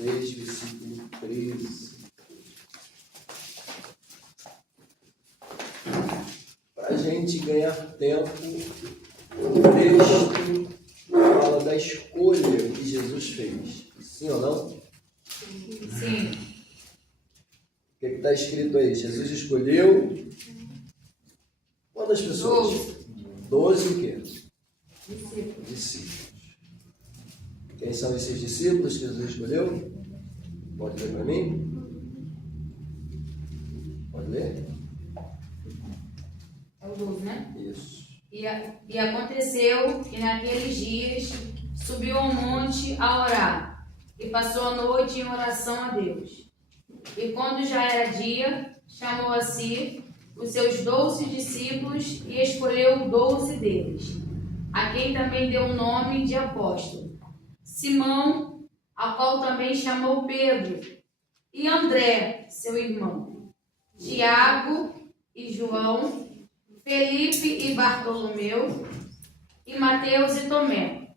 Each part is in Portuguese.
6, versículo 13. Para a gente ganhar tempo, o texto fala da escolha que Jesus fez. Sim ou não? Sim. O que está escrito aí? Jesus escolheu quantas pessoas? 12 o quê? Discípulos. Quem são esses discípulos que Jesus escolheu? Pode ler para mim? Pode ler? É o 12, né? Isso. E aconteceu que naqueles dias subiu ao monte a orar e passou a noite em oração a Deus. E quando já era dia, chamou a si os seus 12 discípulos e escolheu 12 deles, a quem também deu o nome de apóstolo: Simão, a qual também chamou Pedro, e André, seu irmão, Tiago e João, Felipe e Bartolomeu, e Mateus e Tomé,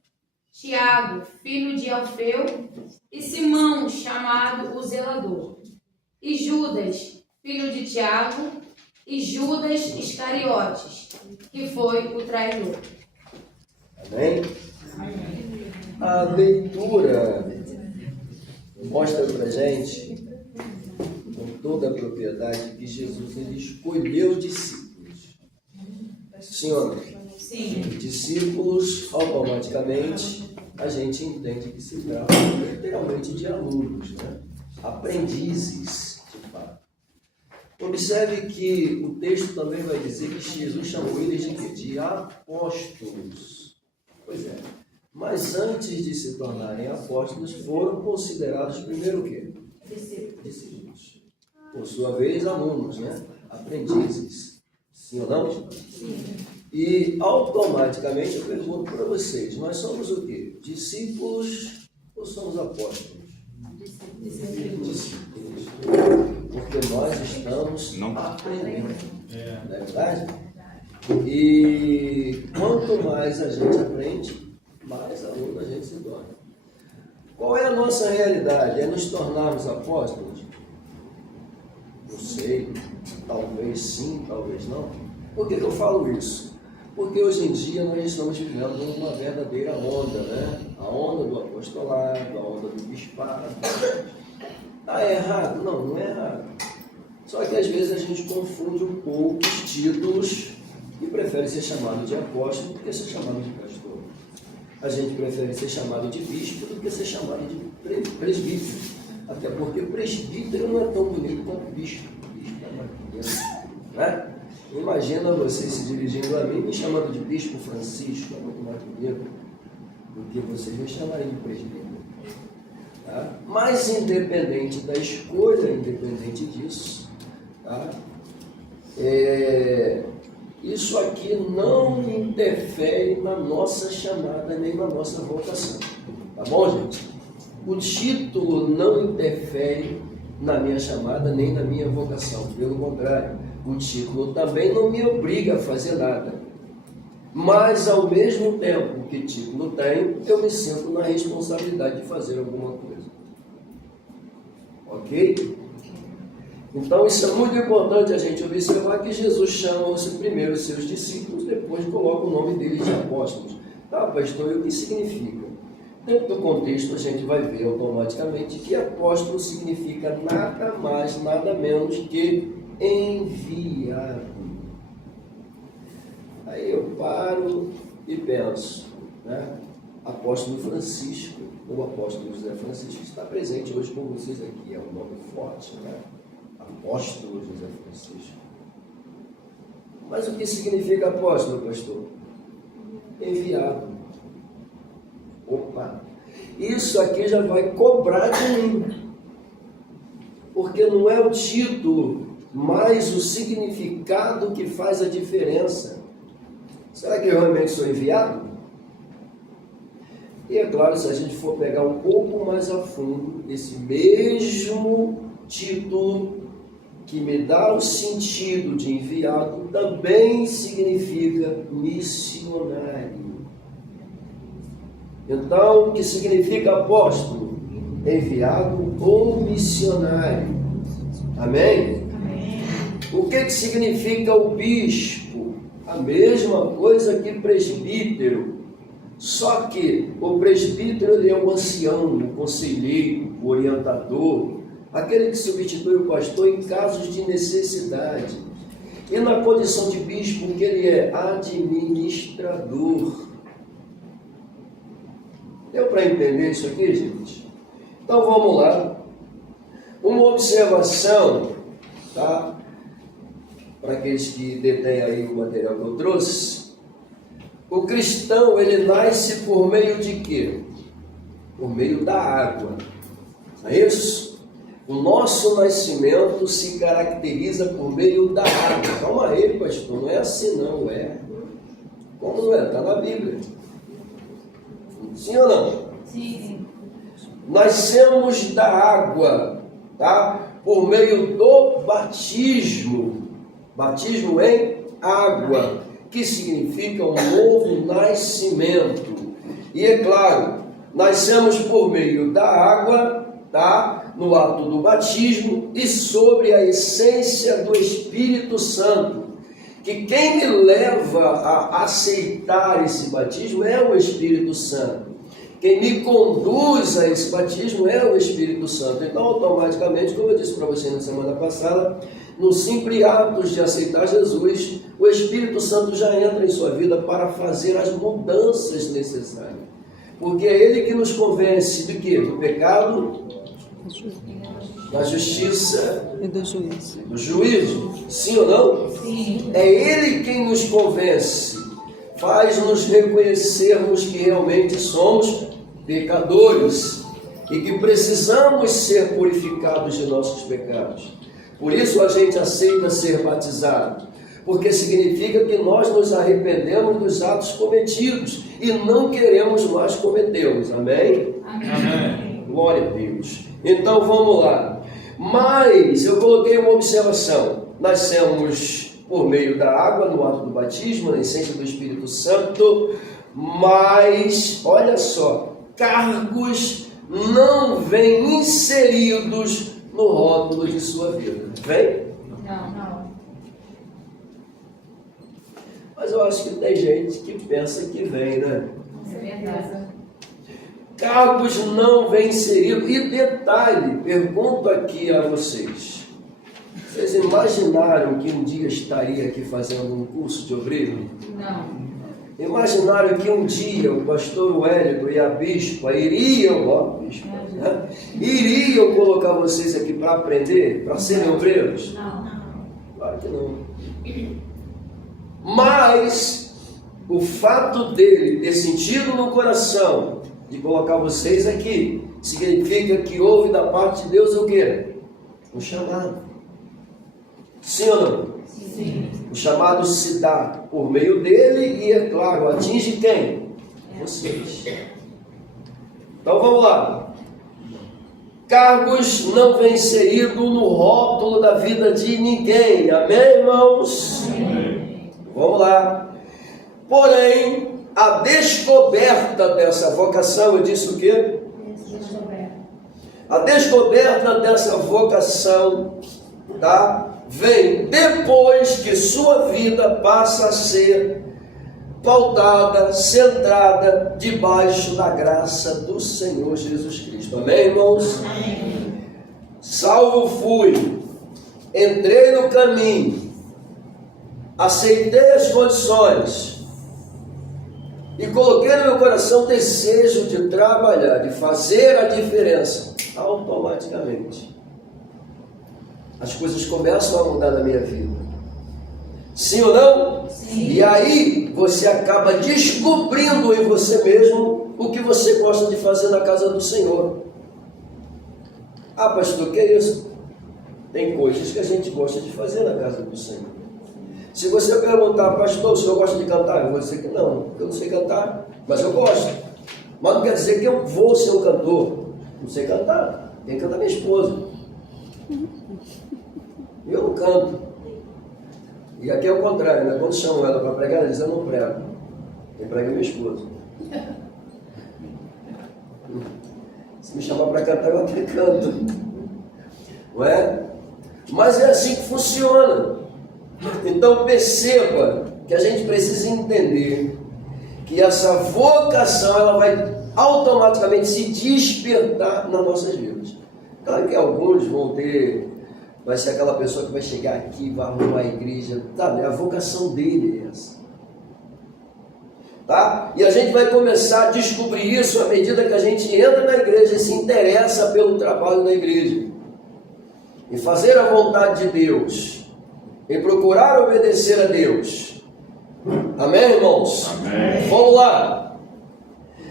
Tiago, filho de Alfeu, e Simão, chamado o Zelador, e Judas, filho de Tiago, e Judas Iscariotes, que foi o traidor. Amém? A leitura mostra para a gente, com toda a propriedade, que Jesus ele escolheu discípulos. Sim ou não? Sim. Discípulos, automaticamente, a gente entende que se trata literalmente de alunos, né? Aprendizes, de fato. Observe que o texto também vai dizer que Jesus chamou eles de quê? De apóstolos. Pois é. Mas antes de se tornarem apóstolos, foram considerados primeiro o quê? Discípulos. Por sua vez, alunos, né? Aprendizes. Sim ou não? Sim. E automaticamente eu pergunto para vocês, nós somos o quê? Discípulos ou somos apóstolos? Discípulos. Porque nós estamos aprendendo. Não é verdade? E quanto mais a gente aprende, mais aluno a gente se torna. Qual é a nossa realidade? É nos tornarmos apóstolos? Não sei, talvez sim, talvez não. Por que eu falo isso? Porque hoje em dia nós estamos vivendo uma verdadeira onda, né? A onda do apostolado, a onda do bispado. Está errado? Não, não é errado. Só que às vezes a gente confunde um pouco os títulos e prefere ser chamado de apóstolo do que ser chamado de pastor. A gente prefere ser chamado de bispo do que ser chamado de presbítero. Até porque presbítero não é tão bonito quanto bispo. Bispo é mais bonito, né? Imagina você se dirigindo a mim me chamando de Bispo Francisco, é muito mais bonito do que vocês me chamarem de presbítero. Tá? Mas independente da escolha, independente disso, tá? Isso aqui não interfere na nossa chamada nem na nossa vocação. Tá bom, gente? O título não interfere na minha chamada nem na minha vocação. Pelo contrário, o título também não me obriga a fazer nada. Mas, ao mesmo tempo que título tenho, eu me sinto na responsabilidade de fazer alguma coisa. Ok? Então, isso é muito importante a gente observar que Jesus chama primeiro os seus discípulos, depois coloca o nome deles de apóstolos. Tá, pastor, e o que significa? Dentro do contexto, a gente vai ver automaticamente que apóstolo significa nada mais, nada menos que enviado. Aí eu paro e penso, né? Apóstolo Francisco, o apóstolo José Francisco, está presente hoje com vocês aqui, é um nome forte, né? Apóstolo José Francisco. Mas o que significa apóstolo, pastor? Enviado. Opa! Isso aqui já vai cobrar de mim. Porque não é o título, mas o significado que faz a diferença. Será que eu realmente sou enviado? E é claro, se a gente for pegar um pouco mais a fundo, esse mesmo título que me dá o sentido de enviado também significa missionário. Então, o que significa apóstolo? enviado ou missionário. Amém? O que significa o bispo? A mesma coisa que presbítero. Só que o presbítero ele é o ancião, o conselheiro, o orientador, aquele que substitui o pastor em casos de necessidade. E na condição de bispo, o que ele é? Administrador. Deu para entender isso aqui, gente? Então vamos lá. Uma observação, tá? Para aqueles que detêm aí o material que eu trouxe. O cristão, ele nasce por meio de quê? Por meio da água. Não é isso? O nosso nascimento se caracteriza por meio da água. Calma aí, pastor, não é assim não, é. Como não é? Está na Bíblia. Sim ou não? Sim. Nascemos da água, tá? Por meio do batismo. Batismo em água, que significa um novo nascimento. E é claro, nascemos por meio da água, tá? No ato do batismo e sobre a essência do Espírito Santo. Que quem me leva a aceitar esse batismo é o Espírito Santo. Quem me conduz a esse batismo é o Espírito Santo. Então, automaticamente, como eu disse para você na semana passada, no simples ato de aceitar Jesus, o Espírito Santo já entra em sua vida para fazer as mudanças necessárias. Porque é Ele que nos convence de quê? Do pecado, da justiça e do juízo. Do juízo. Sim ou não? Sim. É Ele quem nos convence, faz-nos reconhecermos que realmente somos pecadores e que precisamos ser purificados de nossos pecados. Por isso a gente aceita ser batizado, porque significa que nós nos arrependemos dos atos cometidos e não queremos mais cometê-los. Amém? Amém. Glória a Deus. Então vamos lá. Mas eu coloquei uma observação. Nascemos por meio da água, no ato do batismo, na essência do Espírito Santo, mas, olha só, cargos não vêm inseridos no rótulo de sua vida. Vem? Não. Mas eu acho que tem gente que pensa que vem, né? É verdade. Cargos não vêm inseridos. E detalhe, pergunto aqui a vocês. Vocês imaginaram que um dia estaria aqui fazendo um curso de obreiro? Não. Imaginaram que um dia o pastor Wellington e a bispa iriam colocar vocês aqui para aprender, para serem obreiros? Não. Claro que não. Mas o fato dele ter sentido no coração de colocar vocês aqui significa que houve da parte de Deus o quê? Um chamado. Sim ou não? Sim. O chamado se dá por meio dele e, é claro, atinge quem? Vocês. Então vamos lá. Cargos não vêm inseridos no rótulo da vida de ninguém. Amém, irmãos? Amém. Vamos lá. Porém, a descoberta dessa vocação, eu disse o quê? A descoberta dessa vocação, tá? Vem depois que sua vida passa a ser pautada, centrada debaixo da graça do Senhor Jesus Cristo. Amém, irmãos? Amém. Salvo fui, entrei no caminho, aceitei as condições e coloquei no meu coração o desejo de trabalhar, de fazer a diferença. Automaticamente as coisas começam a mudar na minha vida. Sim ou não? Sim. E aí você acaba descobrindo em você mesmo o que você gosta de fazer na casa do Senhor. Ah, pastor, que é isso? Tem coisas que a gente gosta de fazer na casa do Senhor. Se você perguntar, pastor, o senhor gosta de cantar? Eu vou dizer que não, eu não sei cantar, mas eu gosto. Mas não quer dizer que eu vou ser um cantor. Não sei cantar, quem canta é minha esposa. Eu não canto. E aqui é o contrário, né? Quando chamam ela para pregar, ela diz, eu não prego. Quem prega é minha esposa. Se me chamar para cantar, eu até canto. Não é? Mas é assim que funciona. Então perceba que a gente precisa entender que essa vocação ela vai automaticamente se despertar nas nossas vidas. Claro que alguns vai ser aquela pessoa que vai chegar aqui, vai arrumar a igreja, sabe? A vocação dele é essa. Tá? E a gente vai começar a descobrir isso à medida que a gente entra na igreja e se interessa pelo trabalho da igreja. Em fazer a vontade de Deus, em procurar obedecer a Deus. Amém, irmãos? Amém. Vamos lá.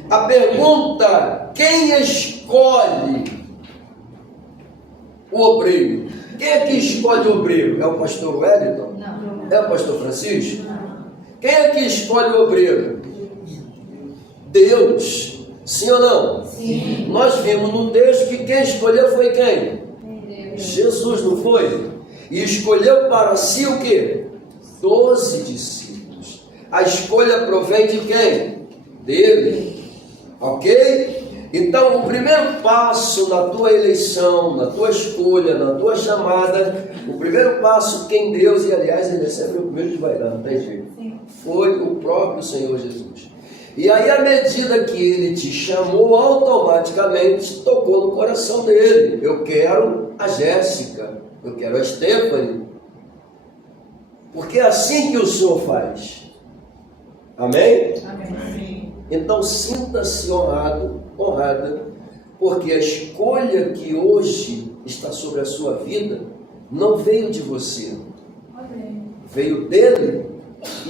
A pergunta: quem escolhe o obreiro? Quem é que escolhe o obreiro? É o pastor Wellington? Não. É o pastor Francisco? Não. Quem é que escolhe o obreiro? Deus. Sim ou não? Sim. Nós vimos no texto que quem escolheu foi quem? Deus. Jesus, não foi? E escolheu para si o quê? 12 discípulos. A escolha provém de quem? Dele. Ok? Então, o primeiro passo na tua eleição, na tua escolha, na tua chamada, o primeiro passo quem Deus, e aliás, ele é sempre o primeiro que vai dar, não tem jeito. Foi o próprio Senhor Jesus. E aí, à medida que ele te chamou, automaticamente tocou no coração dele. Eu quero a Jéssica, eu quero a Stephanie. Porque é assim que o Senhor faz. Amém? Amém. Então sinta-se honrado, honrada, porque a escolha que hoje está sobre a sua vida não veio de você, veio dele,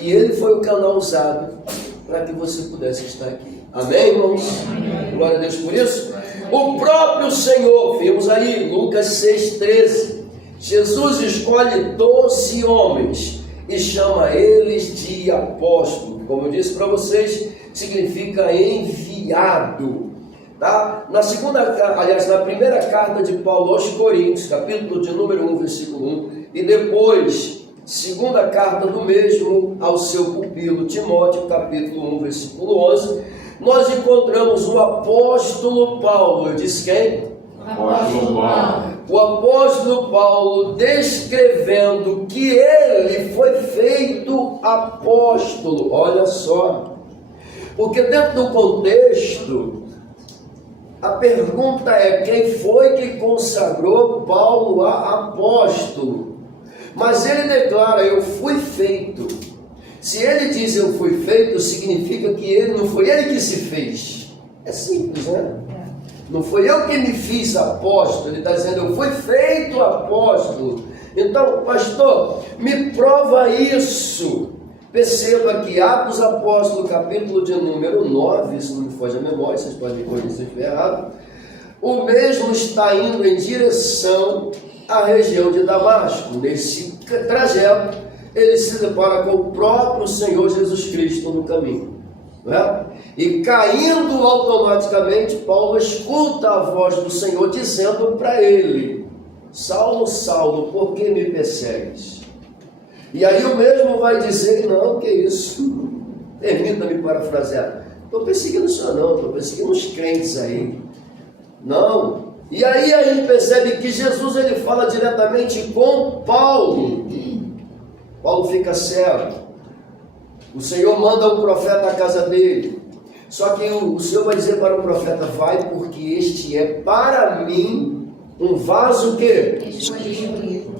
e ele foi o canal usado para que você pudesse estar aqui. Amém, irmãos? Amém. Glória a Deus por isso. O próprio Senhor, vimos aí, Lucas 6,13, Jesus escolhe 12 homens e chama eles de apóstolos. Como eu disse para vocês, significa enviado. Tá? Na primeira carta de Paulo aos Coríntios, capítulo de número 1, versículo 1, e depois, segunda carta do mesmo ao seu pupilo Timóteo, capítulo 1, versículo 11, nós encontramos o apóstolo Paulo. Eu disse quem? Apóstolo Paulo. O apóstolo Paulo descrevendo que ele foi feito apóstolo. Olha só, porque dentro do contexto, a pergunta é: quem foi que consagrou Paulo a apóstolo? Mas ele declara: eu fui feito. Se ele diz eu fui feito, significa que ele não foi ele que se fez. É simples, né? Não foi eu que me fiz apóstolo. Ele está dizendo: eu fui feito apóstolo. Então, pastor, me prova isso. Perceba que Atos Apóstolo, capítulo de número 9, se não me foge a memória, vocês podem me corrigir se eu estiver errado, o mesmo está indo em direção à região de Damasco. Nesse trajeto, ele se depara com o próprio Senhor Jesus Cristo no caminho. Não é? E caindo automaticamente, Paulo escuta a voz do Senhor dizendo para ele: Saulo, Saulo, por que me persegues? E aí o mesmo vai dizer: não, que isso? Permita-me parafrasear. Estou perseguindo o senhor não, estou perseguindo os crentes aí. Não. E aí a gente percebe que Jesus ele fala diretamente com Paulo. Paulo fica cego. O Senhor manda um profeta à casa dele. Só que o Senhor vai dizer para o profeta: vai, porque este é para mim um vaso que? Escolhido.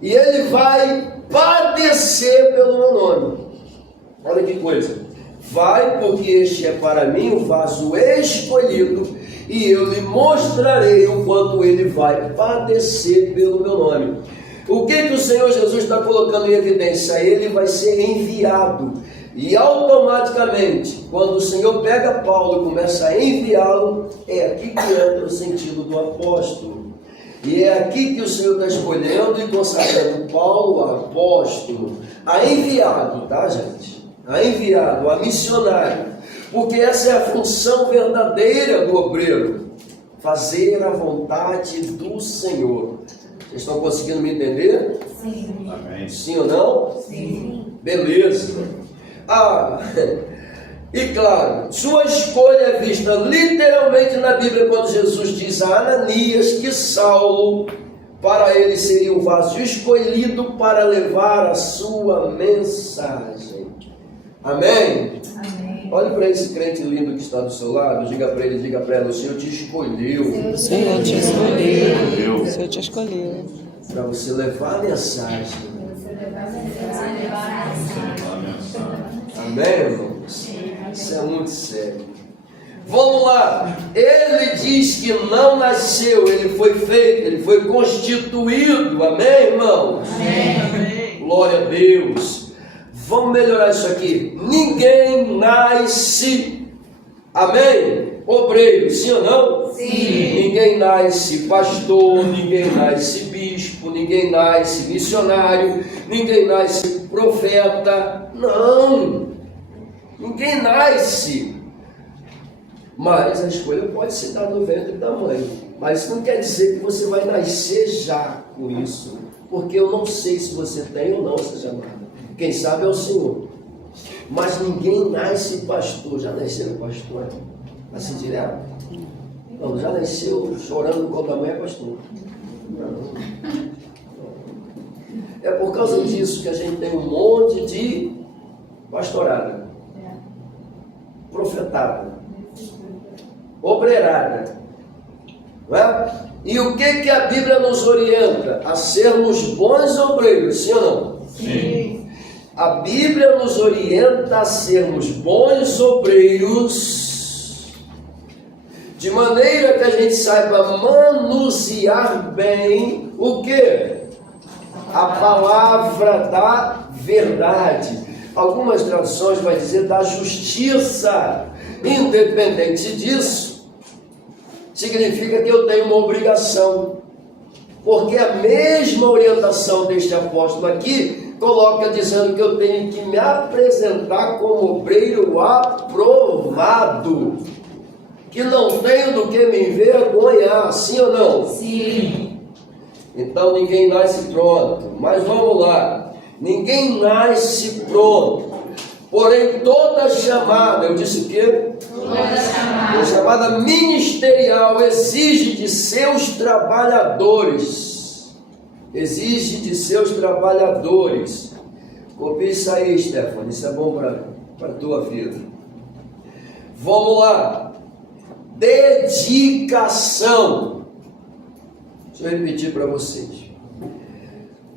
E ele vai padecer pelo meu nome. Olha que coisa. Vai, porque este é para mim um vaso escolhido, e eu lhe mostrarei o quanto ele vai padecer pelo meu nome. O que o Senhor Jesus está colocando em evidência? Ele vai ser enviado. E automaticamente, quando o Senhor pega Paulo e começa a enviá-lo, é aqui que entra o sentido do apóstolo. E é aqui que o Senhor está escolhendo e consagrando Paulo a apóstolo, a enviado, tá, gente? A enviado, a missionário. Porque essa é a função verdadeira do obreiro: fazer a vontade do Senhor. Vocês estão conseguindo me entender? Sim. Amém. Sim ou não? Sim. Beleza. E claro, sua escolha é vista literalmente na Bíblia quando Jesus diz a Ananias que Saulo, para ele, seria um vaso escolhido para levar a sua mensagem. Amém? Amém. Olhe para esse crente lindo que está do seu lado, diga para ele, diga para ela, o Senhor te escolheu. O Senhor te escolheu. O Senhor te escolheu. Para você levar a mensagem. Amém, irmãos? Isso é muito sério. Vamos lá. Ele diz que não nasceu, ele foi feito, ele foi constituído. Amém, irmãos? Amém. Glória a Deus. Vamos melhorar isso aqui. Ninguém nasce, amém? Obreiro, sim ou não? Sim. Ninguém nasce pastor, ninguém nasce bispo, ninguém nasce missionário, ninguém nasce profeta. Não. Ninguém nasce. Mas a escolha pode se dar no ventre da mãe. Mas isso não quer dizer que você vai nascer já com isso. Porque eu não sei se você tem ou não essa chamada. Quem sabe é o Senhor. Mas ninguém nasce pastor. Já nasceu pastor? Assim direto? Não, já nasceu chorando quando a mãe é pastor. Não. É por causa disso que a gente tem um monte de pastorada, profetada, obreirada, não é? E o que a Bíblia nos orienta? A sermos bons obreiros, sim ou não? Sim. A Bíblia nos orienta a sermos bons obreiros, de maneira que a gente saiba manusear bem o que? A palavra da verdade. Algumas traduções vai dizer da justiça. Independente disso, significa que eu tenho uma obrigação, porque a mesma orientação deste apóstolo aqui coloca dizendo que eu tenho que me apresentar como obreiro aprovado, que não tenho do que me envergonhar, sim ou não? Sim. Então ninguém nasce pronto, mas vamos lá, ninguém nasce pronto. Porém, toda chamada, eu disse o quê? Toda A chamada ministerial exige de seus trabalhadores. Exige de seus trabalhadores. Copie isso aí, Stephanie, isso é bom para a tua vida. Vamos lá. Dedicação. Deixa eu repetir para vocês.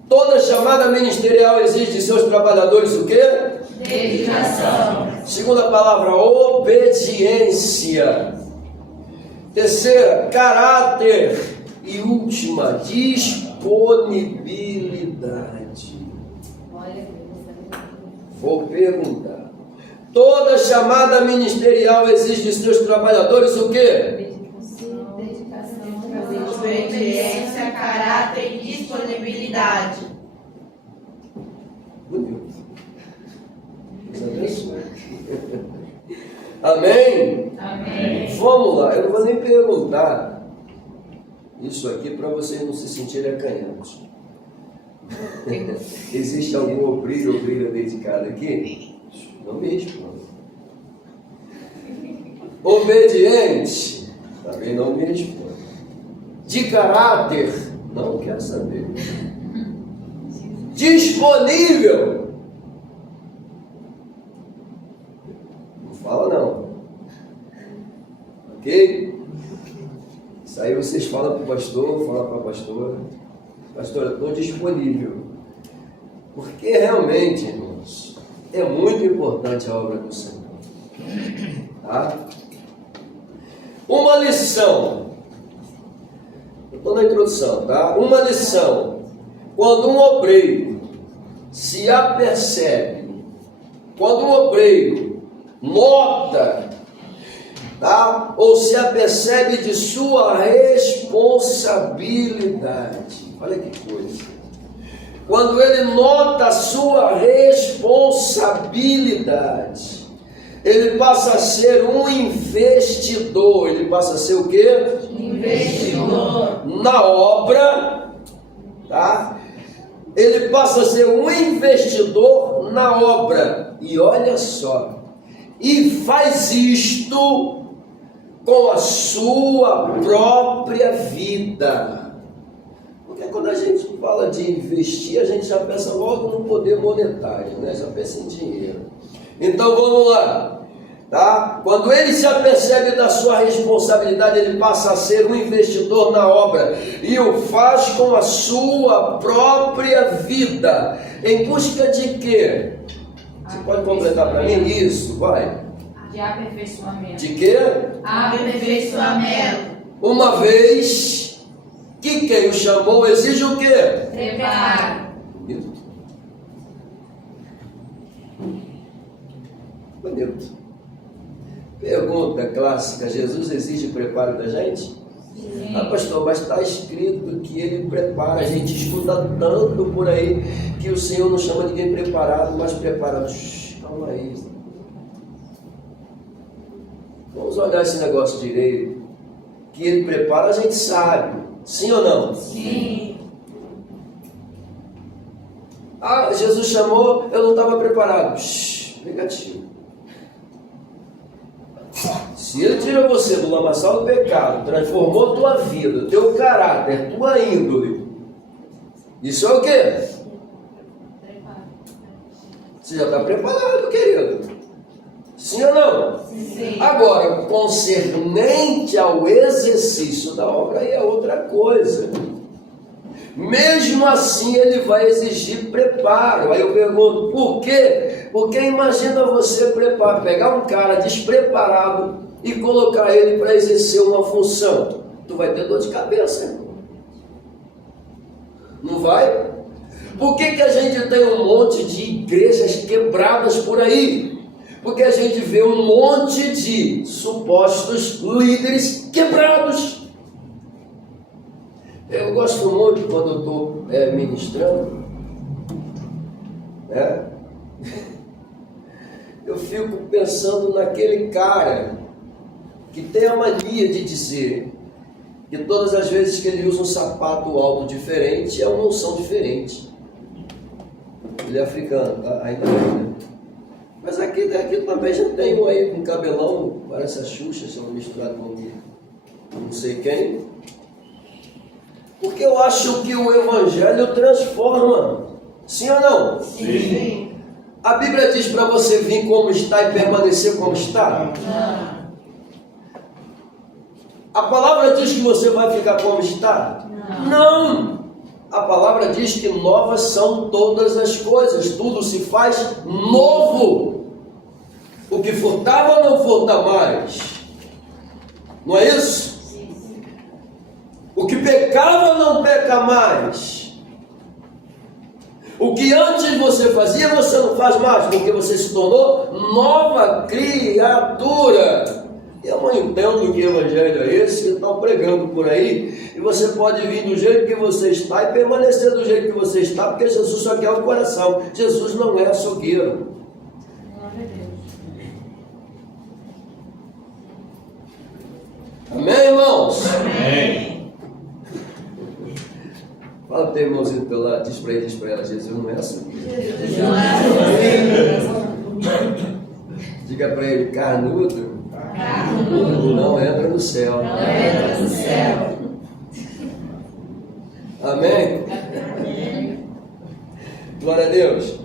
Toda chamada ministerial exige de seus trabalhadores o quê? Dedicação. Segunda palavra, obediência. Terceira, caráter. E última, disponibilidade. Vou perguntar. Toda chamada ministerial exige de seus trabalhadores o quê? Obediência, caráter e disponibilidade. Bonito. Amém? Amém. Vamos lá, eu não vou nem perguntar isso aqui para vocês não se sentirem acanhados. Existe algum obreiro ou obreira dedicada aqui? Não me responda. Obediente? Também não me responda. De caráter? Não quero saber. Disponível? Não fala não. Ok? Isso aí vocês falam para o pastor, falam para a pastora. Pastora, estou disponível. Porque realmente, irmãos, é muito importante a obra do Senhor. Tá? Uma lição. Eu estou na introdução, tá? Uma lição. Quando um obreiro se apercebe, quando um obreiro nota, tá? Ou se apercebe de sua responsabilidade. Olha que coisa. Quando ele nota a sua responsabilidade, ele passa a ser um investidor. Ele passa a ser o quê? Investidor. Na obra, tá? Ele passa a ser um investidor na obra. E olha só, e faz isto com a sua própria vida. Porque quando a gente fala de investir, a gente já pensa logo no poder monetário, né? Já pensa em dinheiro. Então vamos lá. Tá? Quando ele se apercebe da sua responsabilidade, ele passa a ser um investidor na obra e o faz com a sua própria vida. Em busca de quê? Você pode completar para mim isso? Vai. De aperfeiçoamento. De quê? Aperfeiçoamento. Uma vez que quem o chamou exige o quê? Preparo. Bonito. Pergunta clássica: Jesus exige preparo da gente? Sim. Ah, pastor, mas está escrito que ele prepara. A gente escuta tanto por aí que o Senhor não chama ninguém preparado, mas preparado. Calma aí. Vamos olhar esse negócio direito. Que ele prepara, a gente sabe. Sim ou não? Sim. Ah, Jesus chamou, eu não estava preparado. Negativo. Se ele tira você do lamaçal do pecado, transformou tua vida, teu caráter, tua índole, isso é o quê? Você já está preparado, querido. Sim ou não? Sim. Agora, concernente ao exercício da obra, aí é outra coisa. Mesmo assim, ele vai exigir preparo. Aí eu pergunto, por quê? Porque imagina você pegar um cara despreparado e colocar ele para exercer uma função. Tu vai ter dor de cabeça, irmão. Não vai? Por que a gente tem um monte de igrejas quebradas por aí? Porque a gente vê um monte de supostos líderes quebrados. Eu gosto muito quando eu estou ministrando, né? Eu fico pensando naquele cara que tem a mania de dizer que todas as vezes que ele usa um sapato alto diferente é uma unção diferente. Ele é africano, tá? Ainda não, né? Mas aqui também já tem um aí com cabelão, parece a Xuxa, sendo misturado com não sei quem. Porque eu acho que o Evangelho transforma. Sim ou não? Sim. A Bíblia diz para você vir como está e permanecer como está? Não. A palavra diz que você vai ficar como está? Não. A palavra diz que novas são todas as coisas. Tudo se faz novo. O que faltava não falta mais. Não é isso? O que pecava não peca mais. O que antes você fazia, você não faz mais, porque você se tornou nova criatura. Eu não entendo que evangelho é esse que estão pregando por aí, e você pode vir do jeito que você está e permanecer do jeito que você está, porque Jesus só quer o coração. Jesus não é açougueiro. Glória a Deus. Amém, irmãos? Amém. Fala para o teu irmãozinho do teu lado, diz para ela, Jesus não é açougueiro. Diga para ele, carnudo não entra no céu. Não entra no céu. Amém? Glória a Deus.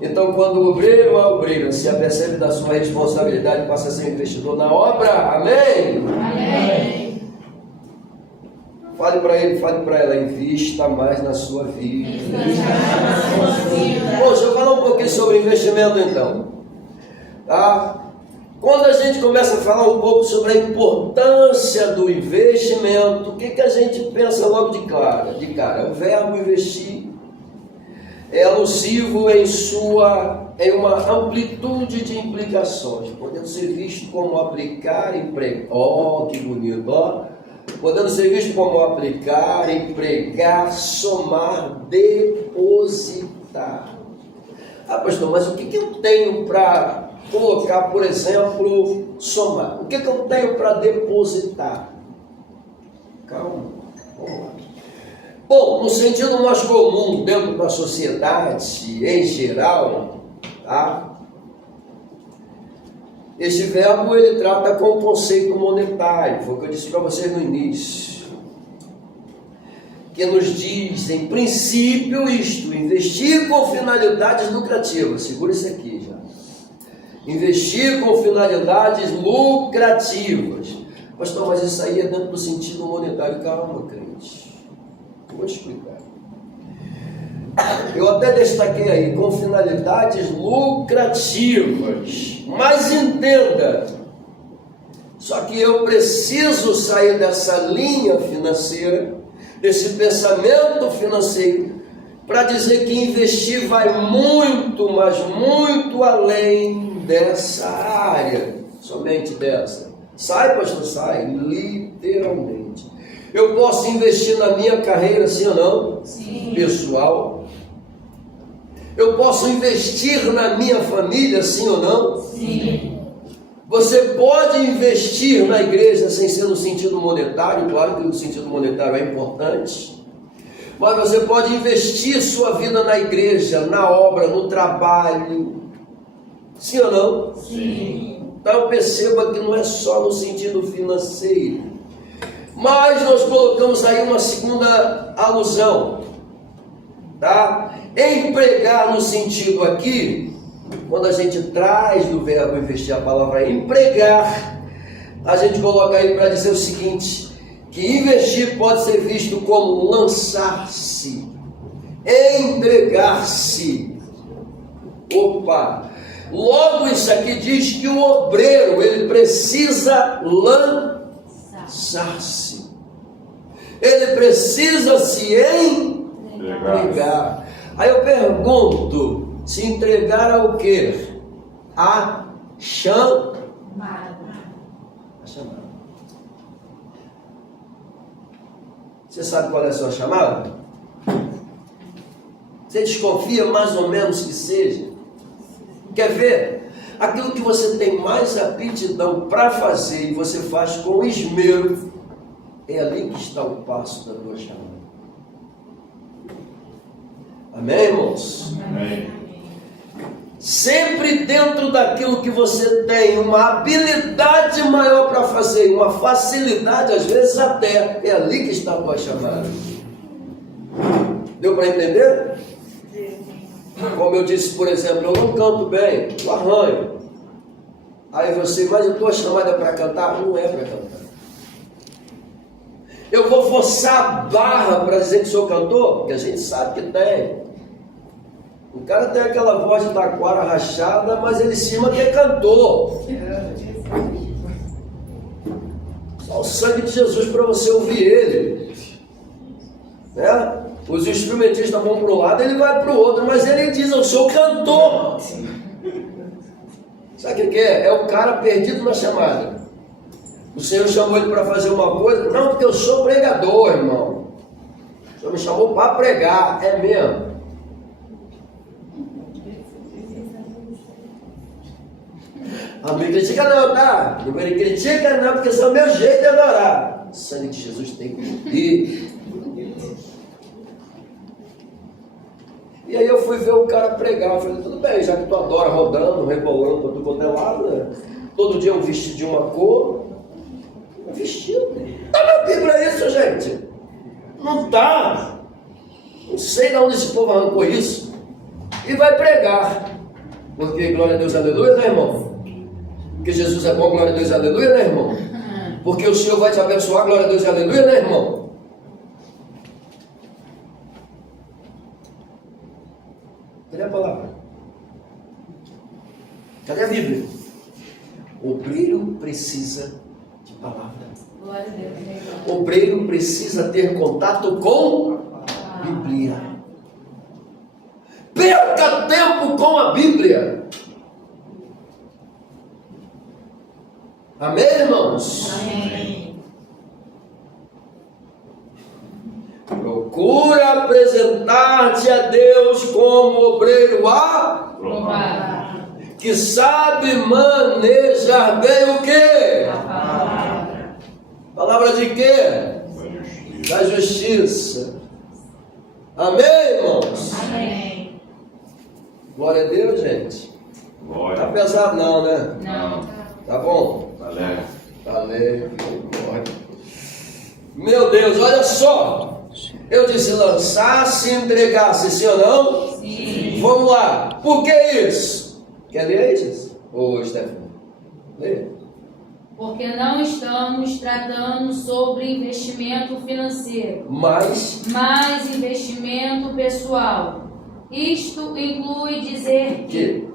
Então, quando o obreiro ou a obreira se apercebe da sua responsabilidade, passa a ser investidor na obra. Amém? Amém. Fale para ele, fale para ela, invista mais na sua vida. Bom, deixa eu falar um pouquinho sobre investimento então. Tá? Quando a gente começa a falar um pouco sobre a importância do investimento, o que a gente pensa logo de cara? O verbo investir é alusivo em uma amplitude de implicações, podendo ser visto como aplicar, empregar. Oh, que bonito, ó! Podendo ser visto como aplicar, empregar, somar, depositar. Ah, pastor, mas o que eu tenho para colocar, por exemplo, somar? O que eu tenho para depositar? Calma, vamos lá. Bom, no sentido mais comum, dentro da sociedade em geral, tá? Este verbo ele trata com o conceito monetário, foi o que eu disse para vocês no início, que nos diz, em princípio, isto: investir com finalidades lucrativas. Segura isso aqui já. Investir com finalidades lucrativas. Pastor, mas isso aí é dentro do sentido monetário. Calma, crente. Eu vou te explicar. Eu até destaquei aí, com finalidades lucrativas. Mas entenda, só que eu preciso sair dessa linha financeira, desse pensamento financeiro, para dizer que investir vai muito, mas muito além dessa área, somente dessa. Sai, pastor, sai, literalmente. Eu posso investir na minha carreira, sim ou não? Sim. Pessoal. Eu posso investir na minha família, sim ou não? Sim. Você pode investir na igreja sem ser no sentido monetário, claro que no sentido monetário é importante, mas você pode investir sua vida na igreja, na obra, no trabalho, sim ou não? Sim. Então perceba que não é só no sentido financeiro, mas nós colocamos aí uma segunda alusão, tá? Empregar no sentido aqui, quando a gente traz do verbo investir a palavra empregar, a gente coloca aí para dizer o seguinte, que investir pode ser visto como lançar-se, entregar-se. Opa! Logo isso aqui diz que o obreiro, ele precisa lançar-se. Ele precisa se entregar. Aí eu pergunto, se entregar ao quê? A chamada. Você sabe qual é a sua chamada? Você desconfia mais ou menos que seja? Quer ver? Aquilo que você tem mais aptidão para fazer e você faz com esmero, é ali que está o passo da tua chamada. Amém, irmãos? Amém. Sempre dentro daquilo que você tem uma habilidade maior para fazer, uma facilidade, às vezes até, é ali que está a tua chamada. Deu para entender? Como eu disse, por exemplo, eu não canto bem, eu arranho. Aí você, mas a tua chamada é para cantar? Não é para cantar. Eu vou forçar a barra para dizer que sou cantor? Porque a gente sabe que tem. O cara tem aquela voz de taquara rachada, mas ele cima que é cantor. Só o sangue de Jesus para você ouvir ele. Né? Os instrumentistas vão para um lado, ele vai para o outro, mas ele diz, eu sou cantor. Sabe o que é? É o cara perdido na chamada. O Senhor chamou ele para fazer uma coisa, não, porque eu sou pregador, irmão. O Senhor me chamou para pregar, é mesmo. Não me critica não, tá? Não me critica não, porque esse é o meu jeito de adorar. O sangue de Jesus tem que ir. E aí eu fui ver o cara pregar, eu falei, tudo bem, já que tu adora rodando, rebolando, para tu quanto é lado, né? Todo dia eu vestido de uma cor, um vestido. Tá na Bíblia isso, gente? Não tá. Não sei de onde esse povo arrancou isso. E vai pregar. Porque glória a Deus, aleluia, né, irmão? Porque Jesus é bom, glória a Deus, aleluia, né, irmão? Porque o Senhor vai te abençoar, glória a Deus, aleluia, né, irmão? Cadê a palavra? Cadê a Bíblia? O obreiro precisa de palavra. Glória a Deus. O obreiro precisa ter contato com a Bíblia. Perca tempo com a Bíblia. Amém, irmãos? Amém. Procura apresentar-te a Deus como obreiro Provar. que sabe manejar bem o quê? A palavra. Palavra de quê? Da justiça. Amém, irmãos? Amém. Glória a Deus, gente. Glória. Tá pesado não, né? Não. Tá bom? Valeu. Valeu. Meu Deus, olha só. Eu disse lançar-se e entregar-se, sim ou não? Sim. Vamos lá. Por que isso? Quer ler aí, Jesus? Ô, Stefano. Lê. Porque não estamos tratando sobre investimento financeiro, Mas investimento pessoal. Isto inclui dizer que que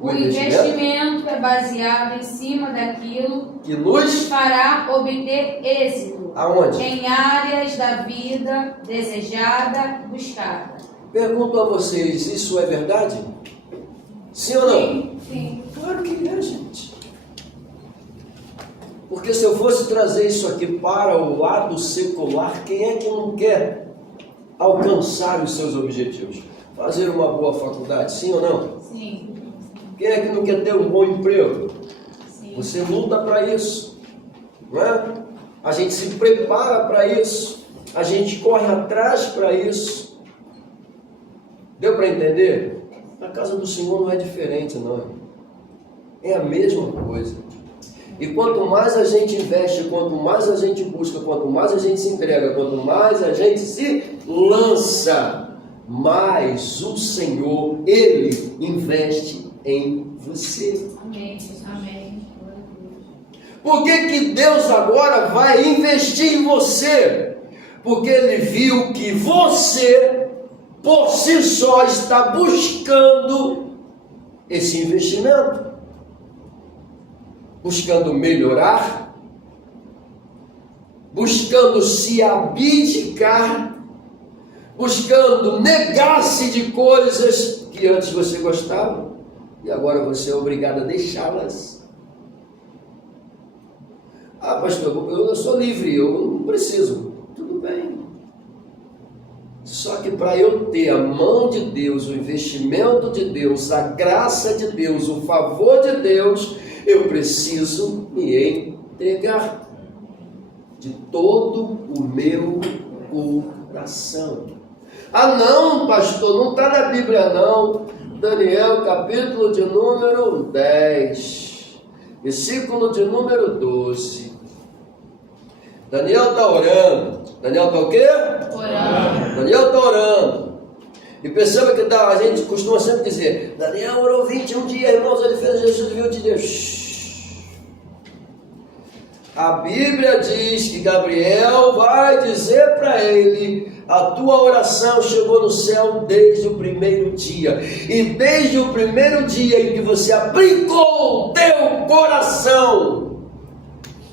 o investimento é baseado em cima daquilo que que nos... nos fará obter êxito Aonde? em áreas da vida desejada, buscada. Pergunto a vocês, isso é verdade? Sim ou não? Sim. Claro que é, gente. Porque se eu fosse trazer isso aqui para o lado secular, quem é que não quer alcançar os seus objetivos? Fazer uma boa faculdade, sim ou não? Sim. Quem é que não quer ter um bom emprego? Sim. Você luta para isso, não é? A gente se prepara para isso, a gente corre atrás para isso. Deu para entender? Na casa do Senhor não é diferente, não. É a mesma coisa. E quanto mais a gente investe, quanto mais a gente busca, quanto mais a gente se entrega, quanto mais a gente se lança, mais o Senhor, Ele investe em você. Amém. Amém. Por que Deus agora vai investir em você? Porque Ele viu que você, por si só, está buscando esse investimento. Buscando melhorar, buscando se abdicar, buscando negar-se de coisas que antes você gostava e agora você é obrigado a deixá-las. Ah, pastor, eu sou livre, eu não preciso. Tudo bem. Só que para eu ter a mão de Deus, o investimento de Deus, a graça de Deus, o favor de Deus, eu preciso me entregar de todo o meu coração. Ah não, pastor, não está na Bíblia não. Daniel, capítulo de número 10, versículo de número 12. Daniel está orando. Daniel está o quê? Orando. Daniel está orando. E perceba que a gente costuma sempre dizer, Daniel orou 21 dias, irmãos, ele fez Jesus de 20 dias. A Bíblia diz que Gabriel vai dizer para ele, a tua oração chegou no céu desde o primeiro dia. E desde o primeiro dia em que você aplicou o teu coração,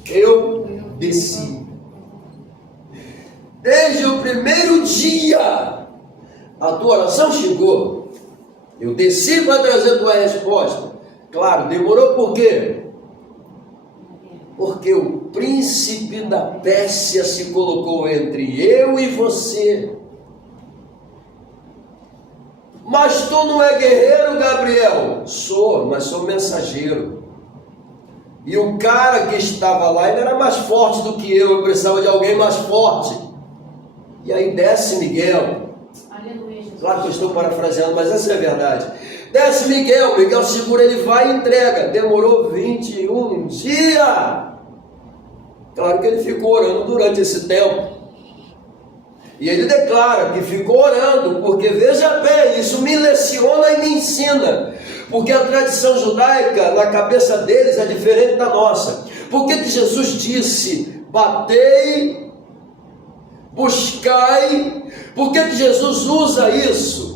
eu desci. Desde o primeiro dia, a tua oração chegou. Eu desci para trazer a tua resposta. Claro, demorou por quê? Porque o príncipe da Pérsia se colocou entre eu e você. Mas tu não é guerreiro, Gabriel? Sou, mas sou mensageiro. E o cara que estava lá, ele era mais forte do que eu precisava de alguém mais forte. E aí desce Miguel. Aleluia, Jesus. Claro que eu estou parafraseando, mas essa é a verdade. Desce Miguel, Miguel segura, ele vai e entrega. Demorou 21 dias. Claro que ele ficou orando durante esse tempo. E ele declara que ficou orando, porque veja bem, isso me leciona e me ensina. Porque a tradição judaica, na cabeça deles, é diferente da nossa. Por que Jesus disse, batei, buscai? Por que Jesus usa isso?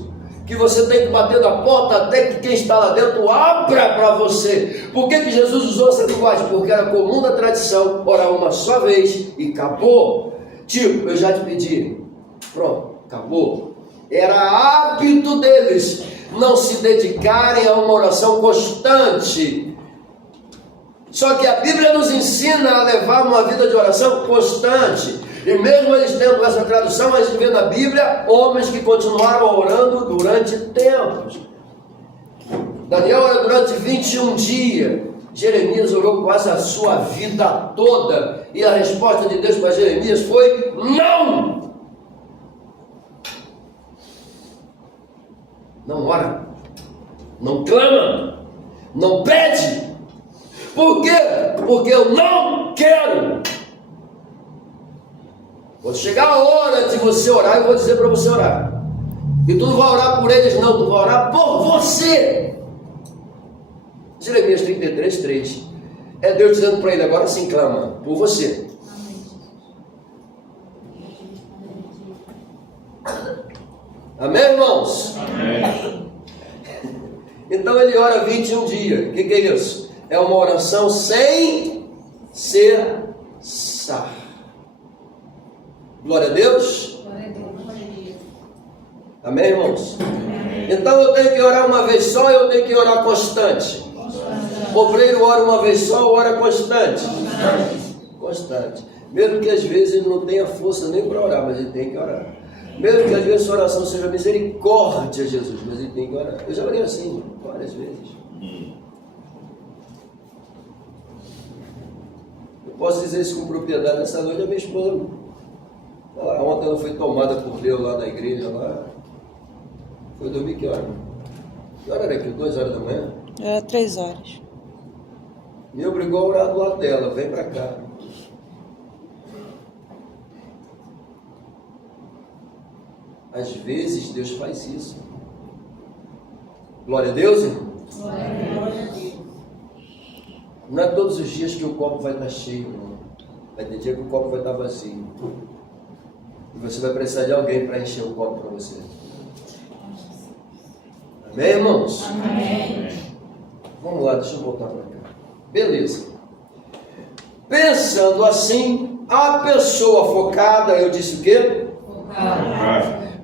Que você tem que bater na porta até que quem está lá dentro abra para você. Por que Jesus usou essa linguagem? Porque era comum da tradição orar uma só vez e acabou. Tipo, eu já te pedi, pronto, acabou. Era hábito deles não se dedicarem a uma oração constante. Só que a Bíblia nos ensina a levar uma vida de oração constante. E mesmo eles tendo essa tradução, a gente vê na Bíblia homens que continuaram orando durante tempos. Daniel orou durante 21 dias. Jeremias orou quase a sua vida toda. E a resposta de Deus para Jeremias foi não! Não ora, não clama, não pede. Por quê? Porque eu não quero. Quando chegar a hora de você orar, eu vou dizer para você orar. E tu não vai orar por eles, não, tu vai orar por você. Jeremias 33, 3. É Deus dizendo para ele, agora sim clama, por você. Amém, irmãos? Amém. Então ele ora 21 dias. O que é isso? É uma oração sem cessar. Glória a Deus. Amém, irmãos? Então eu tenho que orar uma vez só, eu tenho que orar constante. O obreiro ora uma vez só, ora constante. Constante. Mesmo que às vezes ele não tenha força nem para orar, mas ele tem que orar. Mesmo que às vezes a oração seja misericórdia, Jesus, mas ele tem que orar. Eu já orei assim várias vezes. Eu posso dizer isso com propriedade. Nessa noite a minha esposa, ontem ela foi tomada por Deus lá na igreja. Lá. Foi dormir que hora? Que hora era aqui? 2 horas da manhã? Era 3 horas. Me obrigou a orar do lado dela. Vem pra cá. Às vezes Deus faz isso. Glória a Deus, irmão. Glória a Deus. Não é todos os dias que o copo vai estar cheio, irmão. Vai ter dia que o copo vai estar vazio. E você vai precisar de alguém para encher o copo para você. Amém, irmãos? Amém. Vamos lá, deixa eu voltar para cá. Beleza. Pensando assim, a pessoa focada, eu disse o quê?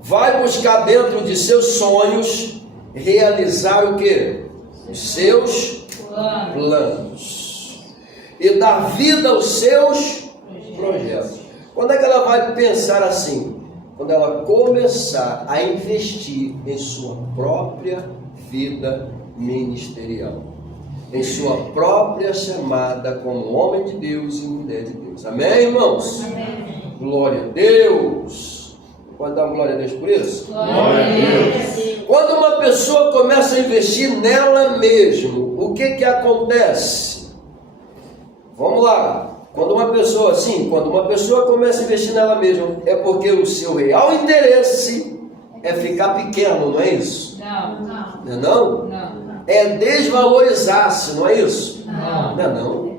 Vai buscar dentro de seus sonhos realizar o quê? Os seus planos. E dar vida aos seus projetos. Quando é que ela vai pensar assim? Quando ela começar a investir em sua própria vida ministerial. Em sua própria chamada como homem de Deus e mulher de Deus. Amém, irmãos? Amém. Glória a Deus. Pode dar uma glória a Deus por isso? Glória a Deus. Quando uma pessoa começa a investir nela mesmo, o que acontece? Vamos lá. Quando uma pessoa começa a investir nela mesma, é porque o seu real interesse é ficar pequeno, não é isso? Não. Não é não? Não. É desvalorizar-se, não é isso? Não. Não é não?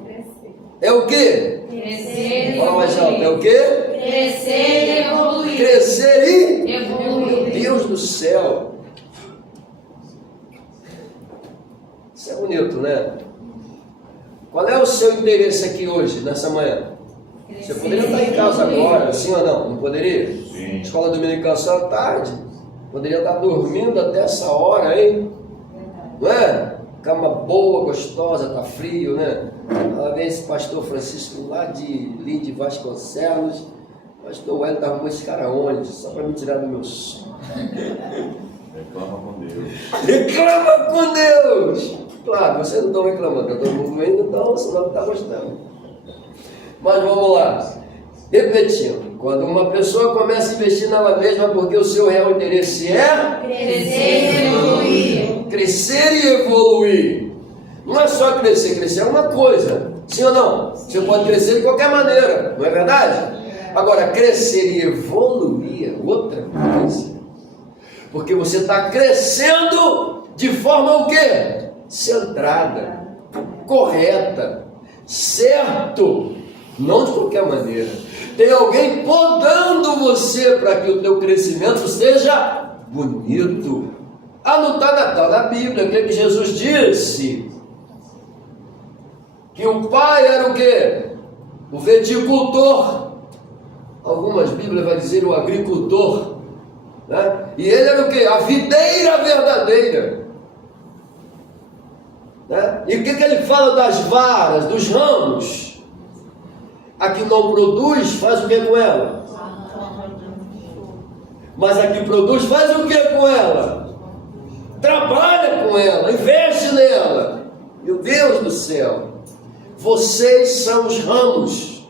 É o quê? Crescer e Fala mais alto. É evoluir. o quê? Crescer e evoluir. Crescer e... Evoluir. Meu Deus do céu. Isso é bonito, né? Qual é o seu interesse aqui hoje, nessa manhã? Você poderia estar em casa agora, sim ou não? Não poderia? Sim. Escola dominical só à tarde. Poderia estar dormindo até essa hora, hein? Não é? Cama boa, gostosa, tá frio, né? Uma vez pastor Francisco lá de Linde Vasconcelos, pastor Wellington arrumou esse cara onde? Só para me tirar do meu sono. Reclama com Deus. Reclama com Deus! Claro, vocês não estão reclamando, eu estou movendo, então você não está gostando. Mas vamos lá. Repetindo, quando uma pessoa começa a investir nela mesma porque o seu real interesse é Crescer e evoluir. crescer e evoluir. Não é só crescer, crescer é uma coisa, sim ou não? Você pode crescer de qualquer maneira, não é verdade? Agora, crescer e evoluir é outra coisa. Porque você está crescendo de forma o quê? Centrada, correta, certo, não de qualquer maneira. Tem alguém podando você para que o teu crescimento seja bonito. Não está na Bíblia, o que Jesus disse? Que o pai era o quê? O viticultor. Algumas Bíblias vai dizer o agricultor, né? E ele era o quê? A videira verdadeira. Né? E o que ele fala das varas, dos ramos? A que não produz, faz o que com ela? Mas a que produz, faz o que com ela? Trabalha com ela, investe nela. Meu Deus do céu, vocês são os ramos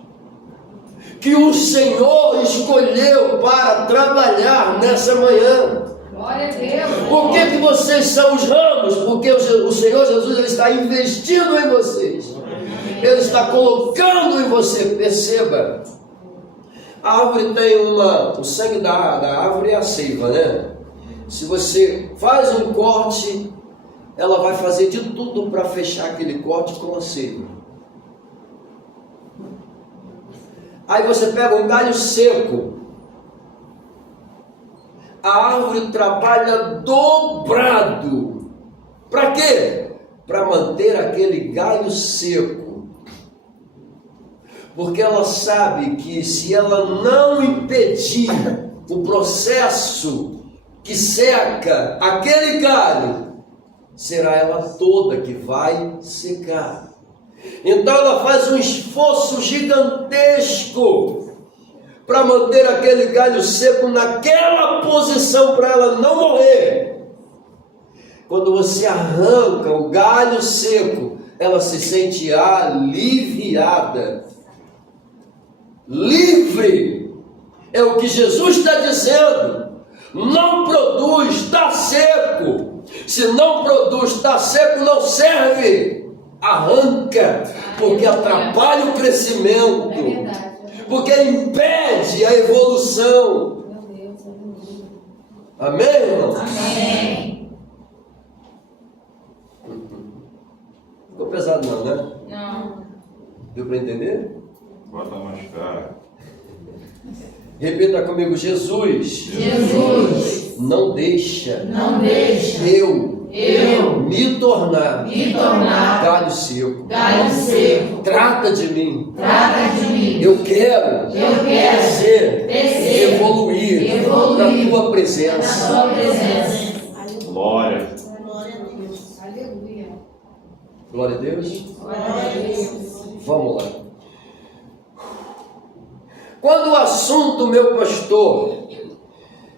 que o Senhor escolheu para trabalhar nessa manhã. Glória a Deus. Por que vocês são os ramos? Porque o Senhor Jesus ele está investindo em vocês. Ele está colocando em você. Perceba, a árvore tem o sangue da árvore é a seiva, né? Se você faz um corte, ela vai fazer de tudo para fechar aquele corte com a seiva. Aí você pega um galho seco, a árvore trabalha dobrado. Para quê? Para manter aquele galho seco. Porque ela sabe que se ela não impedir o processo que seca aquele galho, será ela toda que vai secar. Então ela faz um esforço gigantesco para manter aquele galho seco naquela posição para ela não morrer. Quando você arranca o galho seco, ela se sente aliviada, livre. É o que Jesus está dizendo. Não produz, está seco. Se não produz, está seco, não serve. Arranca, porque atrapalha o crescimento, porque impede a evolução. Amém, irmão? Amém. Ficou pesado não, né? Não. Deu para entender? Bota mais cara. Repita comigo: Jesus não deixa eu me tornar galho seco. Trata de mim. Eu quero crescer, evoluir na tua presença. Glória. Glória a Deus. Vamos lá. Quando o assunto, meu pastor,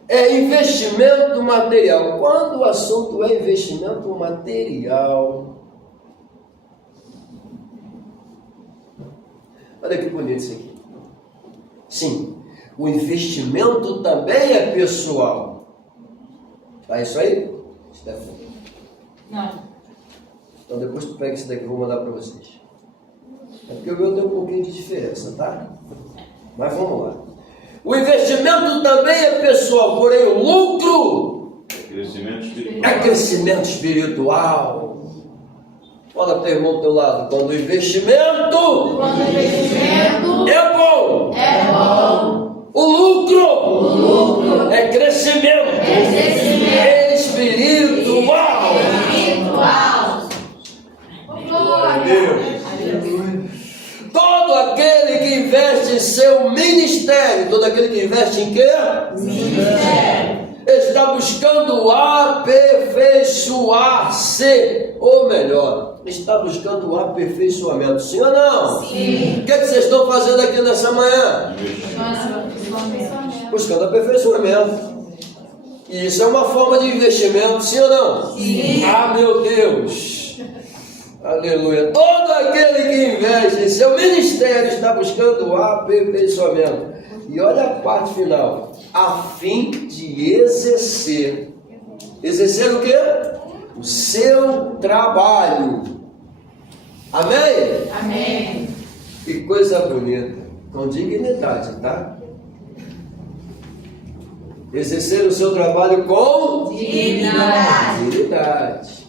é investimento material. Quando o assunto é investimento material. Olha que bonito isso aqui. Sim, o investimento também é pessoal. Tá isso aí, Stefano? Não. Então depois tu pega isso daqui, eu vou mandar para vocês. É porque o meu tem um pouquinho de diferença, tá? Mas vamos lá. O investimento também é pessoal, porém o lucro é crescimento espiritual. Fala para o teu irmão do teu lado. Quando o investimento é bom, o lucro é crescimento espiritual. Glória a Deus. Todo aquele que investe em seu ministério, todo aquele que investe em quê? Ministério. Está buscando aperfeiçoar-se, ou melhor, está buscando o aperfeiçoamento. Sim ou não? Sim. O que vocês estão fazendo aqui nessa manhã? Buscando aperfeiçoamento. E isso é uma forma de investimento, sim ou não? Sim. Ah, meu Deus! Aleluia. Todo aquele que investe em seu ministério está buscando o aperfeiçoamento. E olha a parte final. A fim de exercer. Exercer o quê? O seu trabalho. Amém? Amém. Que coisa bonita. Com dignidade, tá? Exercer o seu trabalho com dignidade.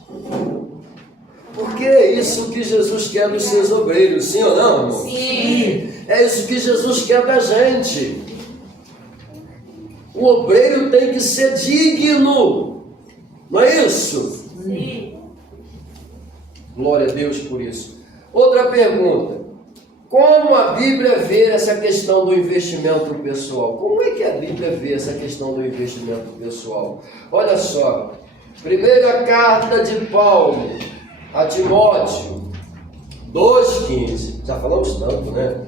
Porque é isso que Jesus quer dos seus obreiros, sim ou não, irmão? Sim. É isso que Jesus quer da gente. O obreiro tem que ser digno, não é isso? Sim. Glória a Deus por isso. Outra pergunta: como a Bíblia vê essa questão do investimento pessoal? Como é que a Bíblia vê essa questão do investimento pessoal? Olha só, primeira carta de Paulo a Timóteo 2,15. Já falamos tanto, né?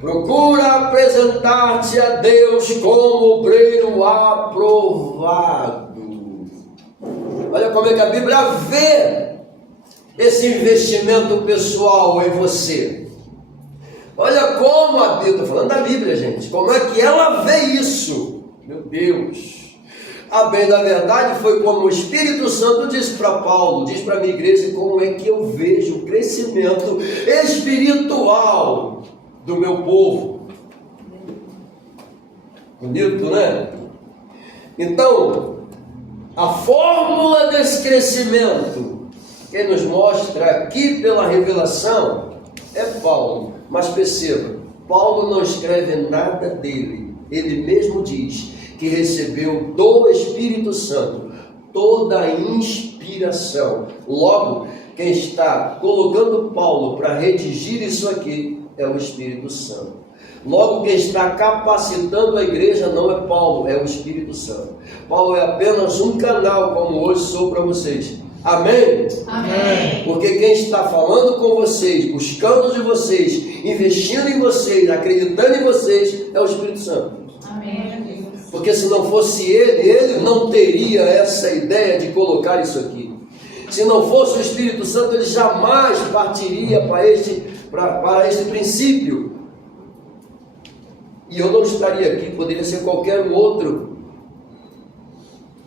Procura apresentar-te a Deus como obreiro aprovado. Olha como é que a Bíblia vê esse investimento pessoal em você. Olha como a Bíblia, estou falando da Bíblia, gente, como é que ela vê isso. Meu Deus. A bem da verdade foi como o Espírito Santo disse para Paulo, diz para a minha igreja, como é que eu vejo o crescimento espiritual do meu povo. Bonito, né? Então, a fórmula desse crescimento, quem nos mostra aqui pela revelação, é Paulo. Mas perceba, Paulo não escreve nada dele. Ele mesmo diz que recebeu do Espírito Santo toda a inspiração. Logo, quem está colocando Paulo para redigir isso aqui é o Espírito Santo. Logo, quem está capacitando a igreja não é Paulo, é o Espírito Santo. Paulo é apenas um canal, como hoje sou para vocês. Amém? Amém. Porque quem está falando com vocês, buscando de vocês, investindo em vocês, acreditando em vocês, é o Espírito Santo. Amém. Porque se não fosse ele não teria essa ideia de colocar isso aqui. Se não fosse o Espírito Santo, ele jamais partiria para este princípio. E eu não estaria aqui, poderia ser qualquer outro.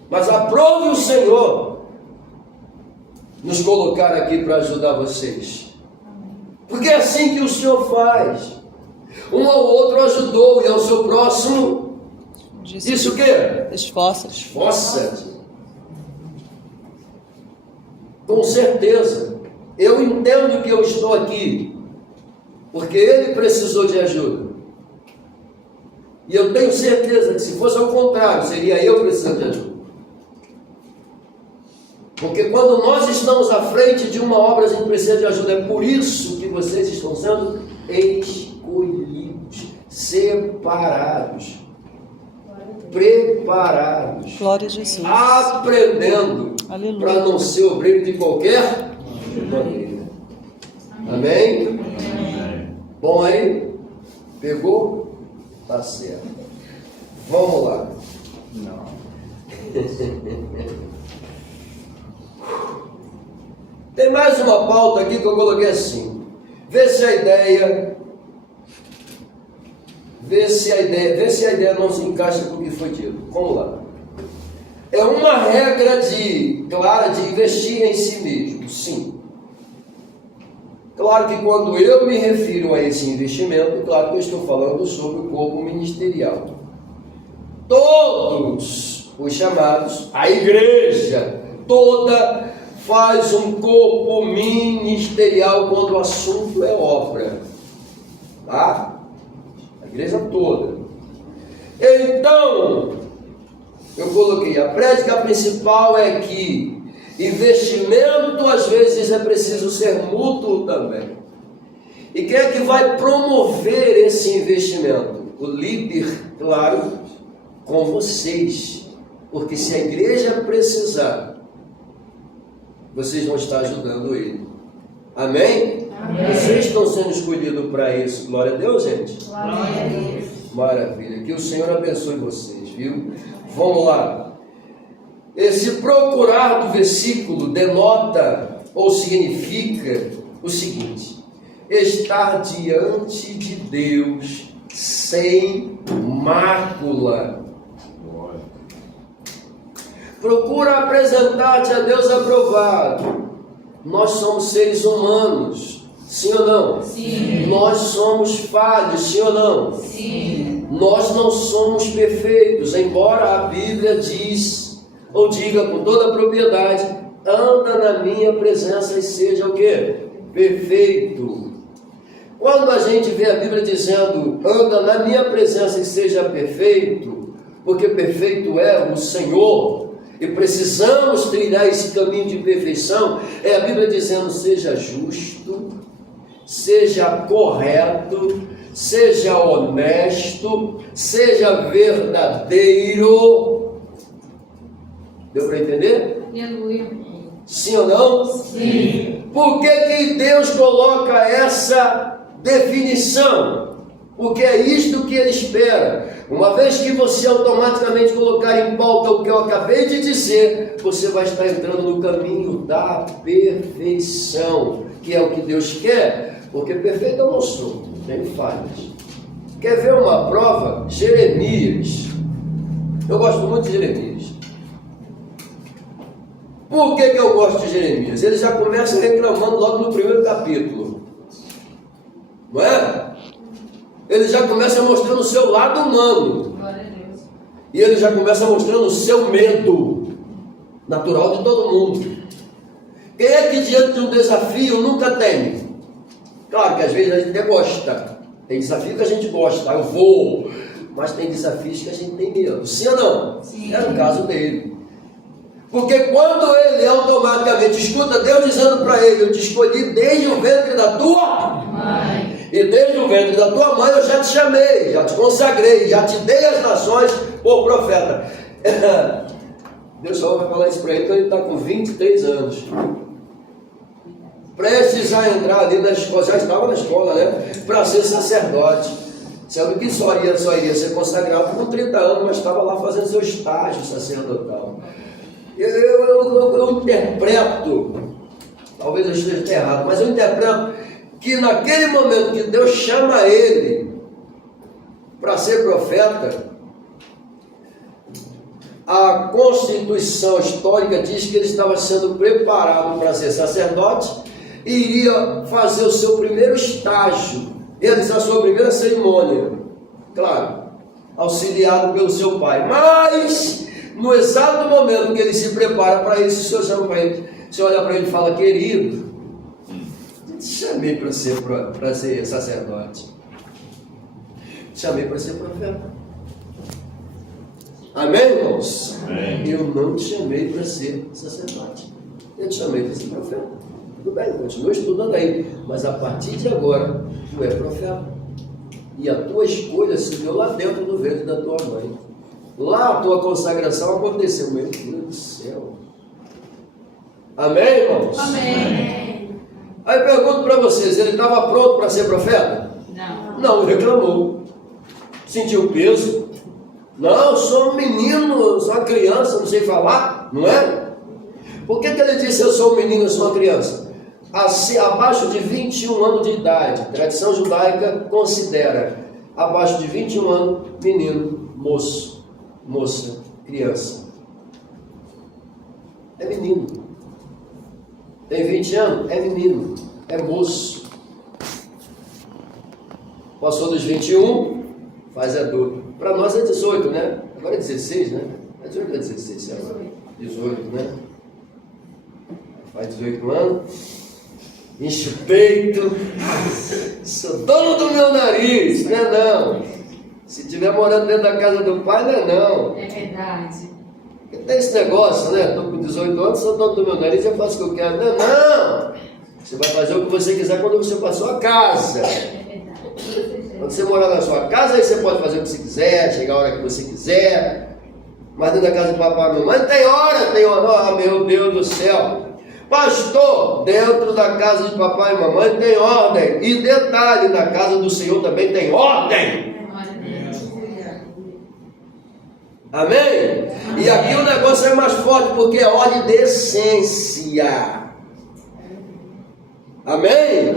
Mas aprove o Senhor nos colocar aqui para ajudar vocês. Porque é assim que o Senhor faz. Um ao outro ajudou e ao seu próximo. Isso o quê? Esforça-te. Esforça-te. Com certeza. Eu entendo que eu estou aqui porque ele precisou de ajuda. E eu tenho certeza que se fosse ao contrário, seria eu precisando de ajuda. Porque quando nós estamos à frente de uma obra, a gente precisa de ajuda. É por isso que vocês estão sendo escolhidos, separados, preparados, Glória a Jesus. aprendendo, Aleluia. para não ser obreiro de qualquer maneira. Amém? Amém. Bom aí? Pegou? Tá certo. Vamos lá. Não. Tem mais uma pauta aqui que eu coloquei assim. Vê se a ideia não se encaixa com o que foi dito. Vamos lá. É uma regra clara de investir em si mesmo. Sim. Claro que quando eu me refiro a esse investimento, claro que eu estou falando sobre o corpo ministerial. Todos os chamados, a igreja toda faz um corpo ministerial quando o assunto é obra. Tá? A igreja toda. Então, eu coloquei, a prédica principal é que investimento às vezes é preciso ser mútuo também. E quem é que vai promover esse investimento? O líder, claro, com vocês. Porque se a igreja precisar, vocês vão estar ajudando ele. Amém? Amém. Vocês estão sendo escolhidos para isso. Glória a Deus, gente. Glória a Deus. Maravilha. Que o Senhor abençoe vocês, viu? Vamos lá. Esse procurar do versículo denota ou significa o seguinte: estar diante de Deus sem mácula. Procura apresentar-te a Deus aprovado. Nós somos seres humanos, sim ou não? Sim. Nós somos falhos, sim ou não? Sim. Nós não somos perfeitos, embora a Bíblia diga com toda a propriedade: anda na minha presença e seja o quê? Perfeito. Quando a gente vê a Bíblia dizendo anda na minha presença e seja perfeito, porque perfeito é o Senhor, e precisamos trilhar esse caminho de perfeição, é a Bíblia dizendo seja justo, seja correto, seja honesto, seja verdadeiro. Deu para entender? Aleluia. Sim ou não? Sim. Por que Deus coloca essa definição? Porque é isto que Ele espera. Uma vez que você automaticamente colocar em pauta o que eu acabei de dizer, você vai estar entrando no caminho da perfeição, que é o que Deus quer, porque perfeito eu não sou, tenho falhas. Quer ver uma prova? Jeremias. Eu gosto muito de Jeremias. Por que eu gosto de Jeremias? Ele já começa reclamando logo no primeiro capítulo. Não é? Ele já começa mostrando o seu lado humano. Glória a Deus. E ele já começa mostrando o seu medo, natural de todo mundo. Quem é que diante de um desafio nunca teme? Claro que às vezes a gente até gosta. Tem desafio que a gente gosta, eu vou. Mas tem desafios que a gente tem medo. Sim ou não? Sim. É no caso dele. Porque quando ele automaticamente escuta Deus dizendo para ele: eu te escolhi desde o ventre da tua Mãe. e desde o ventre da tua mãe eu já te chamei, já te consagrei, já te dei as nações por profeta. Deus só vai falar isso para ele quando ele está com 23 anos. Prestes a entrar ali na escola, já estava na escola, né? Para ser sacerdote. Sabe que só iria ser consagrado com 30 anos, mas estava lá fazendo seu estágio sacerdotal. Eu interpreto, talvez eu esteja errado, mas eu interpreto que naquele momento que Deus chama ele para ser profeta, a constituição histórica diz que ele estava sendo preparado para ser sacerdote e iria fazer o seu primeiro estágio, realizar a sua primeira cerimônia, claro, auxiliado pelo seu pai. Mas no exato momento que ele se prepara para isso, o Senhor chama para ele, você olha para ele e fala: querido, eu te chamei para ser sacerdote, te chamei para ser profeta. Amém, irmãos? Amém. Eu não te chamei para ser sacerdote, eu te chamei para ser profeta. Tudo bem, continua estudando aí, mas a partir de agora tu é profeta. E a tua escolha se deu lá dentro do ventre da tua mãe. Lá a tua consagração aconteceu. Meu Deus do céu. Amém, irmãos? Amém. Aí eu pergunto para vocês, ele estava pronto para ser profeta? Não. Não, reclamou. Sentiu peso. Não, eu sou um menino, sou uma criança, não sei falar, não é? Por que ele disse: eu sou um menino, eu sou uma criança? Abaixo de 21 anos de idade, tradição judaica considera abaixo de 21 anos, menino, moço, moça, criança. É menino. Tem 20 anos? É menino, é moço. Passou dos 21, faz adulto. Para nós é 18, né? Agora é 16, né? É 18 ou é 16, sei lá. 18, né? Faz 18 anos. Enche o peito, sou dono do meu nariz, não é não. Se estiver morando dentro da casa do pai, não é não. É verdade. Porque tem esse negócio, né? Estou com 18 anos, sou dono do meu nariz, eu faço o que eu quero. Não é não. Você vai fazer o que você quiser quando você for à sua casa. É verdade. Quando você morar na sua casa, aí você pode fazer o que você quiser, chegar a hora que você quiser. Mas dentro da casa do papai e mamãe tem hora, tem hora. Oh, meu Deus do céu. Pastor, dentro da casa de papai e mamãe tem ordem. E detalhe, na casa do Senhor também tem ordem. Amém? E aqui o negócio é mais forte, porque é ordem de essência. Amém?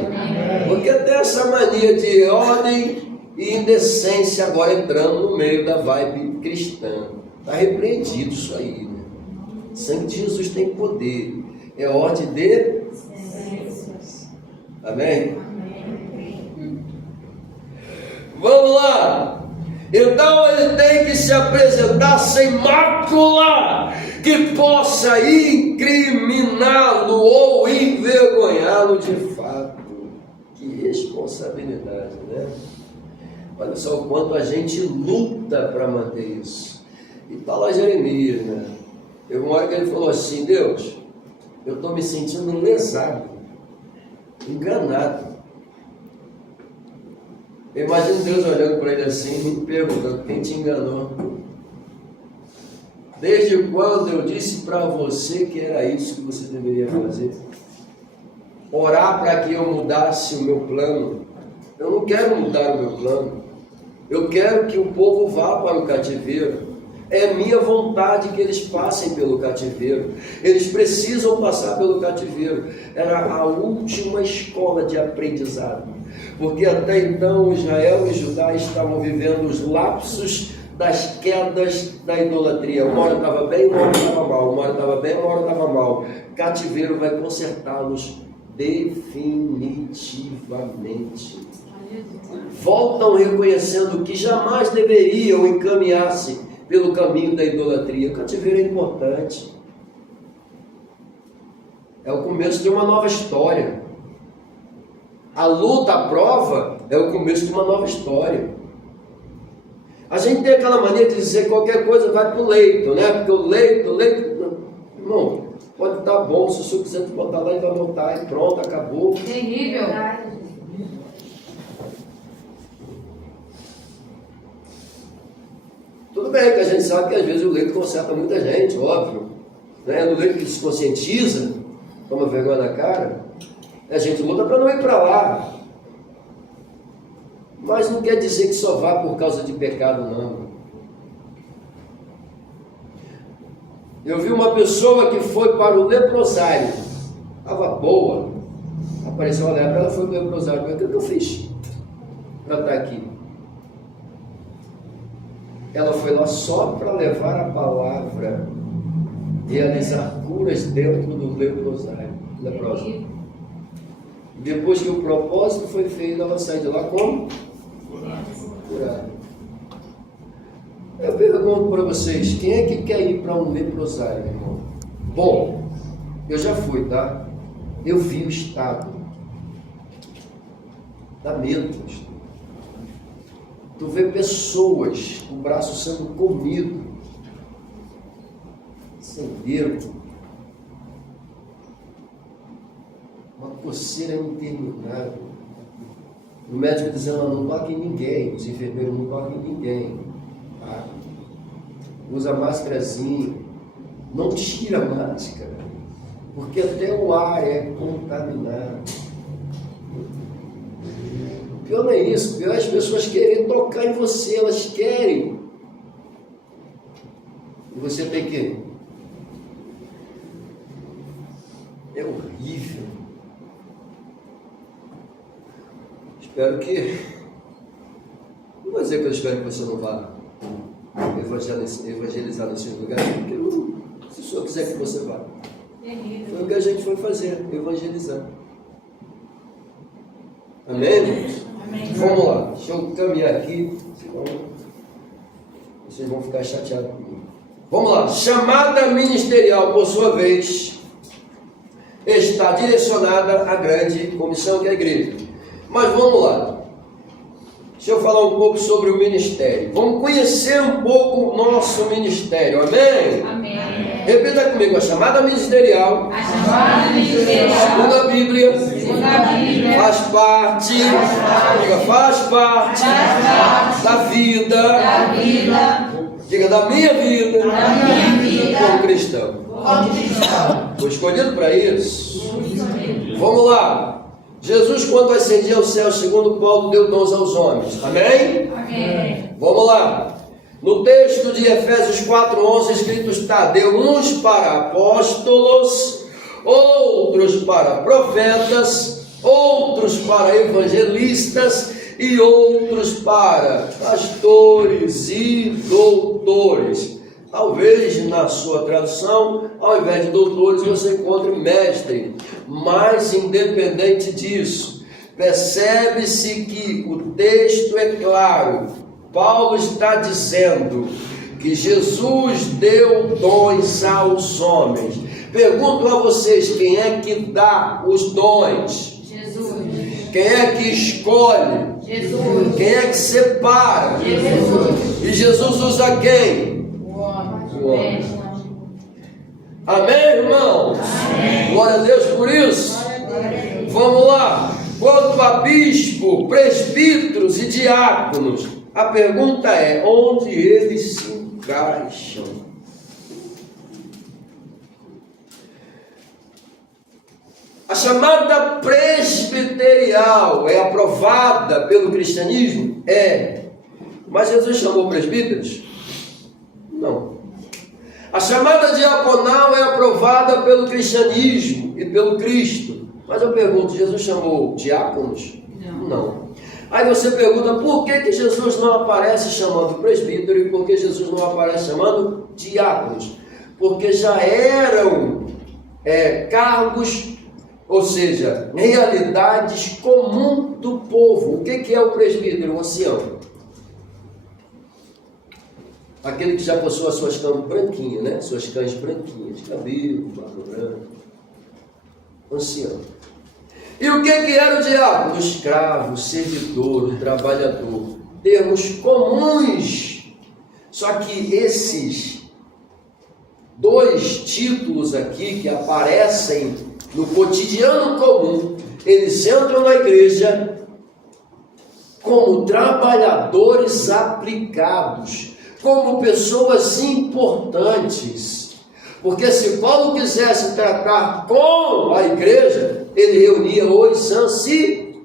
Porque tem essa mania de ordem e indecência agora entrando no meio da vibe cristã. Está repreendido isso aí, né? O sangue de Jesus tem poder. É ordem de... Amém? Vamos lá. Então ele tem que se apresentar sem mácula, que possa incriminá-lo ou envergonhá-lo de fato. Que responsabilidade, né? Olha só o quanto a gente luta para manter isso. E está lá Jeremias, né? Teve uma hora que ele falou assim: Deus, eu estou me sentindo lesado, enganado. Eu imagino Deus olhando para ele assim, me perguntando: quem te enganou? Desde quando eu disse para você que era isso que você deveria fazer? Orar para que eu mudasse o meu plano. Eu não quero mudar o meu plano. Eu quero que o povo vá para o cativeiro. É minha vontade que eles passem pelo cativeiro. Eles precisam passar pelo cativeiro. Era a última escola de aprendizado. Porque até então Israel e Judá estavam vivendo os lapsos das quedas da idolatria. Uma hora estava bem, uma hora estava mal. Uma hora estava bem, uma hora estava mal. Cativeiro vai consertá-los definitivamente. Voltam reconhecendo que jamais deveriam encaminhar-se pelo caminho da idolatria. O cativeiro é importante. É o começo de uma nova história. A luta, a prova, é o começo de uma nova história. A gente tem aquela mania de dizer qualquer coisa vai para o leito, né? Porque o leito... Irmão, pode estar bom, se o senhor quiser te botar lá, ele vai botar e pronto, acabou. Terrível. Tudo bem que a gente sabe que às vezes o leito conserta muita gente, óbvio. Né? No leito que se conscientiza, toma vergonha na cara, a gente luta para não ir para lá. Mas não quer dizer que só vá por causa de pecado, não. Eu vi uma pessoa que foi para o leprosário. Estava boa. Apareceu a lepra, ela foi para o leprosário. O que eu fiz para estar aqui? Ela foi lá só para levar a palavra, realizar curas dentro do leprosário. Depois que o propósito foi feito, ela sai de lá como? Curada. Eu pergunto para vocês, quem é que quer ir para um leprosário, irmão? Bom, eu já fui, tá? Eu vi o estado. Dá medo. Tu vê pessoas com o braço sendo comido, sem dedo, uma coceira interminável. O médico dizendo, não toque em ninguém, os enfermeiros não toquem em ninguém. Tá? Usa máscarazinha, não tira a máscara, porque até o ar é contaminado. O pior não é isso, o pior é as pessoas querem tocar em você, elas querem. E você tem que... É horrível. Espero que... Não vou dizer que eu espero que você não vá evangelizar nesses lugares, porque se o senhor quiser que você vá. Foi o que a gente foi fazer, evangelizar. Amém, irmãos? Amém. Vamos lá, deixa eu caminhar aqui, senão vocês vão ficar chateados comigo. Vamos lá, chamada ministerial, por sua vez, está direcionada à grande comissão que é a igreja. Mas vamos lá. Deixa eu falar um pouco sobre o ministério. Vamos conhecer um pouco o nosso ministério. Amém? Amém. Repita comigo. A chamada ministerial. A chamada ministerial. Segundo a Bíblia. Segundo a Bíblia. Faz parte. Diga, faz parte. Da vida. Da vida. Diga, da minha vida. Da minha vida. Como cristão. Como cristão. Foi escolhido para isso. Vamos lá. Jesus, quando ascendia ao céu, segundo Paulo, deu dons aos homens. Amém? Amém. Vamos lá. No texto de Efésios 4:11 escrito está: deu uns para apóstolos, outros para profetas, outros para evangelistas e outros para pastores e doutores. Talvez na sua tradução, ao invés de doutores, você encontre mestre. Mas independente disso, percebe-se que o texto é claro. Paulo está dizendo que Jesus deu dons aos homens. Pergunto a vocês, quem é que dá os dons? Jesus. Quem é que escolhe? Jesus. Quem é que separa? Jesus. E Jesus usa quem? O homem. Amém, irmãos? Amém. Glória a Deus por isso. Vamos lá. Quanto a bispo, presbíteros e diáconos, a pergunta é: onde eles se encaixam? A chamada presbiterial é aprovada pelo cristianismo? É. Mas Jesus chamou presbíteros? Não. A chamada diaconal é aprovada pelo cristianismo e pelo Cristo. Mas eu pergunto, Jesus chamou diáconos? Não. Aí você pergunta por que Jesus não aparece chamando presbítero e por que Jesus não aparece chamando diáconos? Porque já eram cargos, ou seja, realidades comuns do povo. O que é o presbítero, o ancião? Aquele que já possui as suas cães branquinhas, né? Suas cães branquinhas, cabelo, barba branca. Ancião. E o que era o diácono? O escravo, o servidor, o trabalhador. Termos comuns. Só que esses dois títulos aqui que aparecem no cotidiano comum, eles entram na igreja como trabalhadores aplicados, como pessoas importantes. Porque se Paulo quisesse tratar com a igreja, ele reunia os anciões.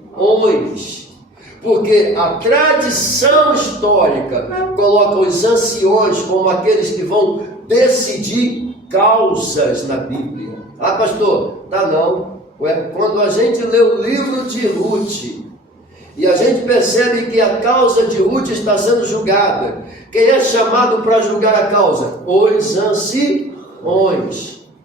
Porque a tradição histórica coloca os anciões como aqueles que vão decidir causas na Bíblia. Ah, pastor, tá não. Quando a gente lê o livro de Ruth e a gente percebe que a causa de Ruth está sendo julgada, quem é chamado para julgar a causa? Os anciões.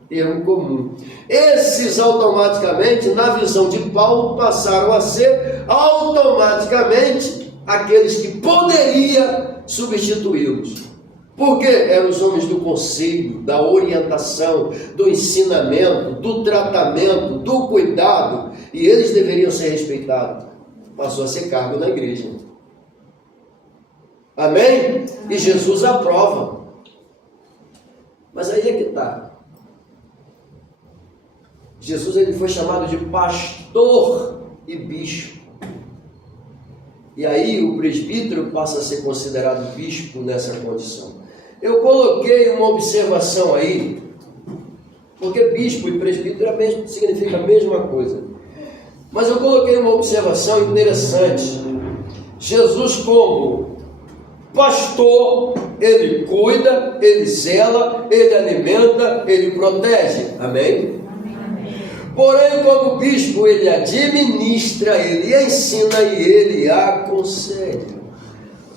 Termo comum. Esses automaticamente, na visão de Paulo, passaram a ser automaticamente aqueles que poderia substituí-los. Porque eram os homens do conselho, da orientação, do ensinamento, do tratamento, do cuidado, e eles deveriam ser respeitados. Passou a ser cargo na igreja. Amém? E Jesus aprova. Mas aí é que está. Jesus ele foi chamado de pastor e bispo. E aí o presbítero passa a ser considerado bispo nessa condição. Eu coloquei uma observação aí, porque bispo e presbítero significa a mesma coisa. Mas eu coloquei uma observação interessante. Jesus, como pastor, ele cuida, ele zela, ele alimenta, ele protege. Amém? Porém, como bispo, ele administra, ele ensina e ele aconselha.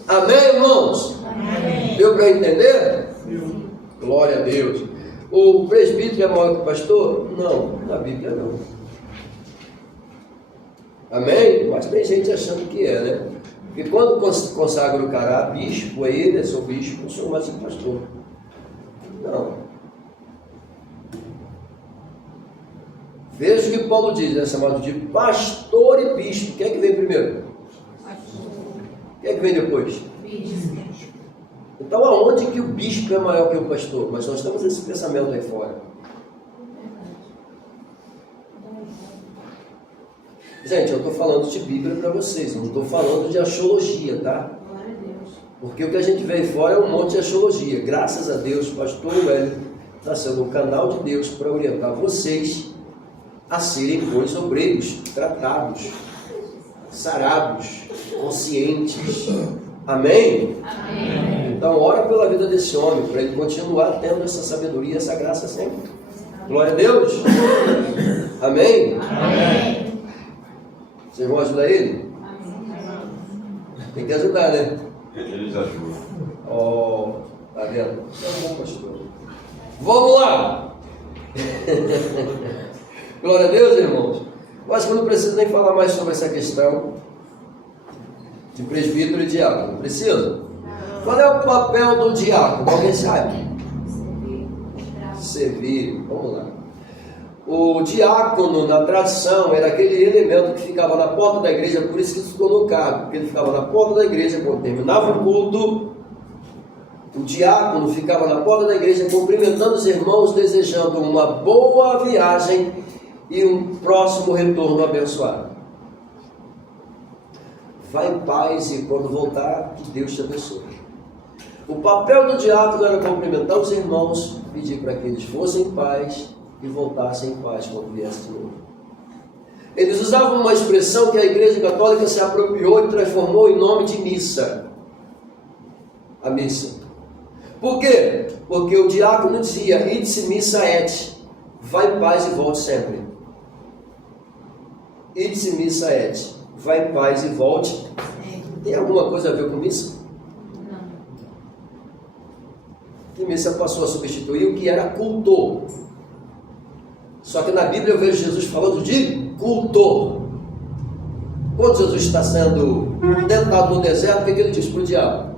Amém, irmãos? Amém. Deu para entender? Sim. Glória a Deus. O presbítero é maior que o pastor? Não, na Bíblia não. Amém? Mas tem gente achando que é, né? Porque quando consagra o cara a bispo, é ele, é seu bispo, eu sou mais um pastor. Não. Veja o que Paulo diz, é chamado de pastor e bispo. Quem é que vem primeiro? Quem é que vem depois? Bispo. Então aonde que o bispo é maior que o pastor? Mas nós estamos nesse pensamento aí fora. Gente, eu estou falando de Bíblia para vocês, não estou falando de axiologia, tá? Porque o que a gente vê aí fora é um monte de axiologia. Graças a Deus, o pastor Hélio está sendo um canal de Deus para orientar vocês a serem bons obreiros, tratados, sarados, conscientes. Amém? Amém? Então, ora pela vida desse homem, para ele continuar tendo essa sabedoria, essa graça sempre. Glória a Deus. Amém? Amém. Vocês vão ajudar ele? Amém. Tem que ajudar, né? Eles ajudam. Oh, tá vendo? É bom, pastor. Vamos lá! Glória a Deus, irmãos. Eu acho que eu não preciso nem falar mais sobre essa questão de presbítero e diácono. Preciso? Qual é o papel do diácono? Alguém sabe? Servir. Vamos lá. O diácono, na tradição, era aquele elemento que ficava na porta da igreja, por isso que isso ficou no cargo, porque ele ficava na porta da igreja quando terminava o culto. O diácono ficava na porta da igreja cumprimentando os irmãos, desejando uma boa viagem e um próximo retorno abençoado. Vai em paz e quando voltar, que Deus te abençoe. O papel do diácono era cumprimentar os irmãos, pedir para que eles fossem em paz e voltassem em paz quando viesse de novo. Eles usavam uma expressão que a Igreja Católica se apropriou e transformou em nome de missa. A missa. Por quê? Porque o diácono dizia, id missa et, vai em paz e volte sempre. Id missa et, vá em paz e volte. Tem alguma coisa a ver com missa? Não. Que missa passou a substituir o que era cultor. Só que na Bíblia eu vejo Jesus falando de cultor. Quando Jesus está sendo tentado no deserto, o que ele diz para o diabo?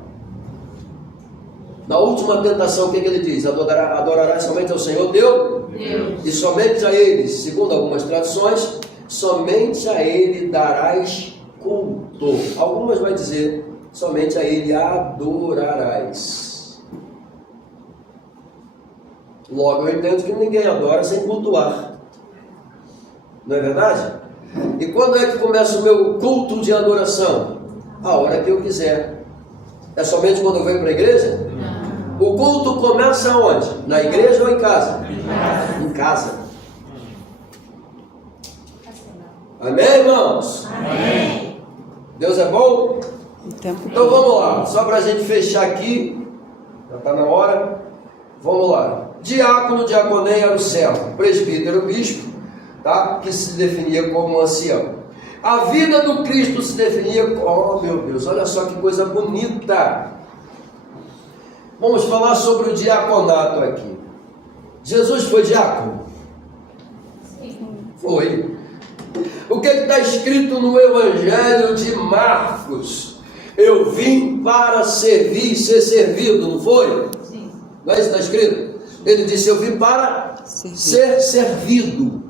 Na última tentação, o que ele diz? Adorarás somente ao Senhor teu Deus. E somente a Ele, segundo algumas traduções, somente a Ele darás culto. Algumas vai dizer, somente a Ele adorarás. Logo eu entendo que ninguém adora sem cultuar. Não é verdade? E quando é que começa o meu culto de adoração? A hora que eu quiser. É somente quando eu venho para a igreja? Não. O culto começa onde? Na igreja ou em casa? Em casa. Em casa. Amém, irmãos? Amém. Deus é bom? Então vamos lá. Só para a gente fechar aqui. Já está na hora. Vamos lá. Diácono, diaconeia era o servo. Presbítero, bispo, tá? Que se definia como ancião. A vida do Cristo se definia como... Oh, meu Deus, olha só que coisa bonita. Vamos falar sobre o diaconato aqui. Jesus foi diácono? Sim. Foi. O que está escrito no Evangelho de Marcos? Eu vim para servir e ser servido, não foi? Sim. Não é isso que está escrito? Ele disse, eu vim para ser servido.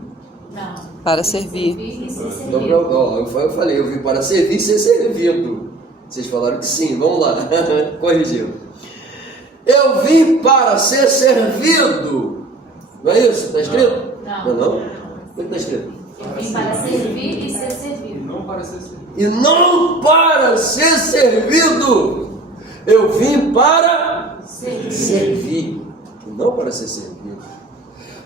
Não. Para servir. Não, eu falei, eu vim para servir e ser servido. Vocês falaram que sim, vamos lá. Corrigiu. Eu vim para ser servido. Não é isso? Está escrito? Não. Não? O que está escrito? Eu vim para servir e ser servido. E não para ser servido. Eu vim para servir. E não para ser servido.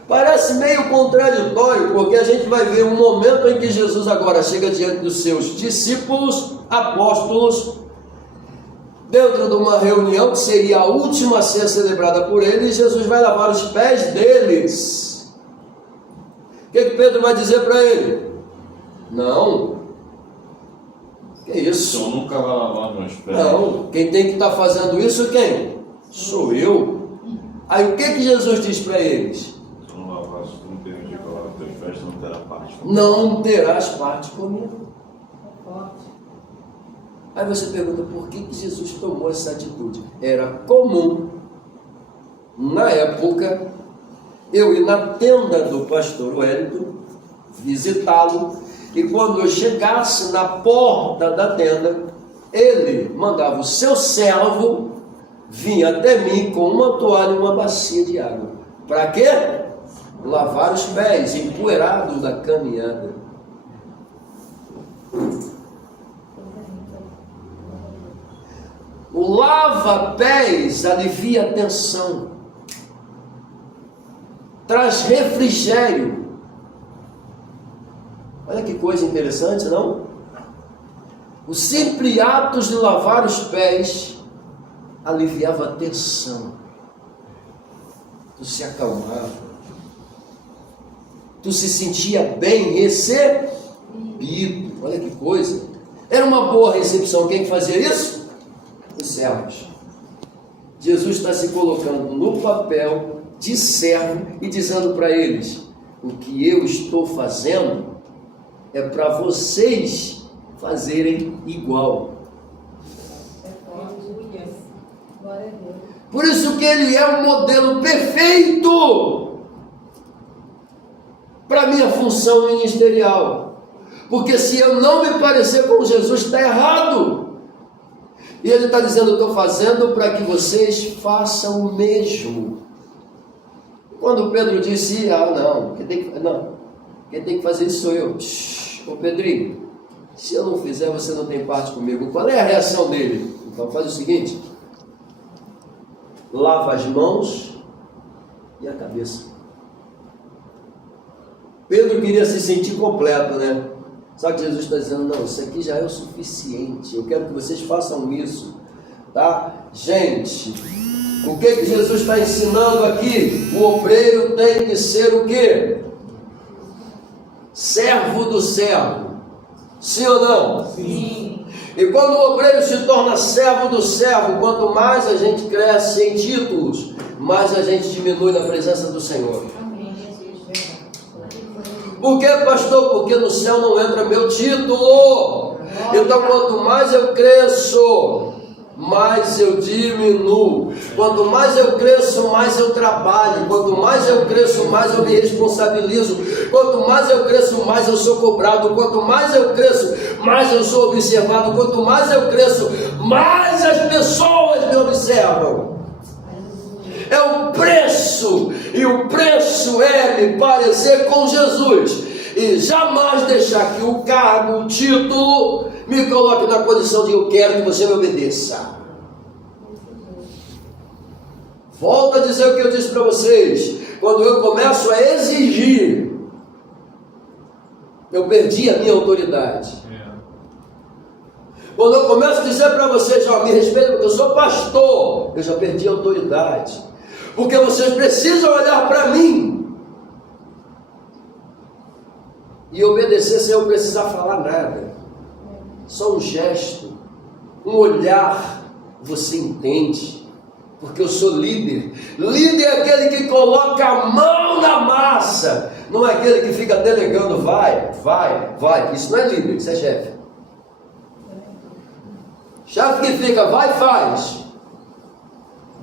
Parece meio contraditório, porque a gente vai ver um momento em que Jesus agora chega diante dos seus discípulos, apóstolos, dentro de uma reunião que seria a última a ser celebrada por ele, e Jesus vai lavar os pés deles. O que Pedro vai dizer para ele? Não. Que isso? Eu nunca vai lavar meus pés. Não. Quem tem que estar fazendo isso, quem? Sou eu. Aí o que Jesus diz para eles? Se eu não lavar, se tu não permitir que eu lave teus pés, tu não terá parte. Não terás parte comigo. Aí você pergunta, por que Jesus tomou essa atitude? Era comum, na época, eu ir na tenda do pastor Wellington, visitá-lo, e quando eu chegasse na porta da tenda, ele mandava o seu servo vir até mim com uma toalha e uma bacia de água. Para quê? Lavar os pés, empoeirados da caminhada. O lava-pés alivia a tensão, traz refrigério. Olha que coisa interessante, não? O simples ato de lavar os pés aliviava a tensão. Tu se acalmava, tu se sentia bem recebido. Olha que coisa. Era uma boa recepção. Quem fazia isso? Os servos. Jesus está se colocando no papel de servo e dizendo para eles: o que eu estou fazendo é para vocês fazerem igual. Por isso que ele é o modelo perfeito para a minha função ministerial. Porque se eu não me parecer com Jesus, está errado. E ele está dizendo, eu estou fazendo para que vocês façam o mesmo. Quando Pedro disse, quem tem que fazer isso sou eu. Ô Pedrinho, se eu não fizer, você não tem parte comigo. Qual é a reação dele? Então faz o seguinte, lava as mãos e a cabeça. Pedro queria se sentir completo, né? Só que Jesus está dizendo, não, isso aqui já é o suficiente, eu quero que vocês façam isso, tá? Gente, o que Jesus está ensinando aqui? O obreiro tem que ser o quê? Servo do servo. Sim ou não? Sim. E quando o obreiro se torna servo do servo, quanto mais a gente cresce em títulos, mais a gente diminui na presença do Senhor. Por que, pastor? Porque no céu não entra meu título. Então, quanto mais eu cresço, mais eu diminuo. Quanto mais eu cresço, mais eu trabalho. Quanto mais eu cresço, mais eu me responsabilizo. Quanto mais eu cresço, mais eu sou cobrado. Quanto mais eu cresço, mais eu sou observado. Quanto mais eu cresço, mais as pessoas me observam. É o preço, e o preço é me parecer com Jesus e jamais deixar que o cargo, o título me coloque na condição de eu quero que você me obedeça. Volto a dizer o que eu disse para vocês: quando eu começo a exigir, eu perdi a minha autoridade. Quando eu começo a dizer para vocês, ó, me respeitem porque eu sou pastor, eu já perdi a autoridade. Porque vocês precisam olhar para mim e obedecer sem eu precisar falar nada. Só um gesto, um olhar, você entende. Porque eu sou líder. Líder é aquele que coloca a mão na massa. Não é aquele que fica delegando, vai. Isso não é líder, isso é chefe. Chefe que fica, vai, faz.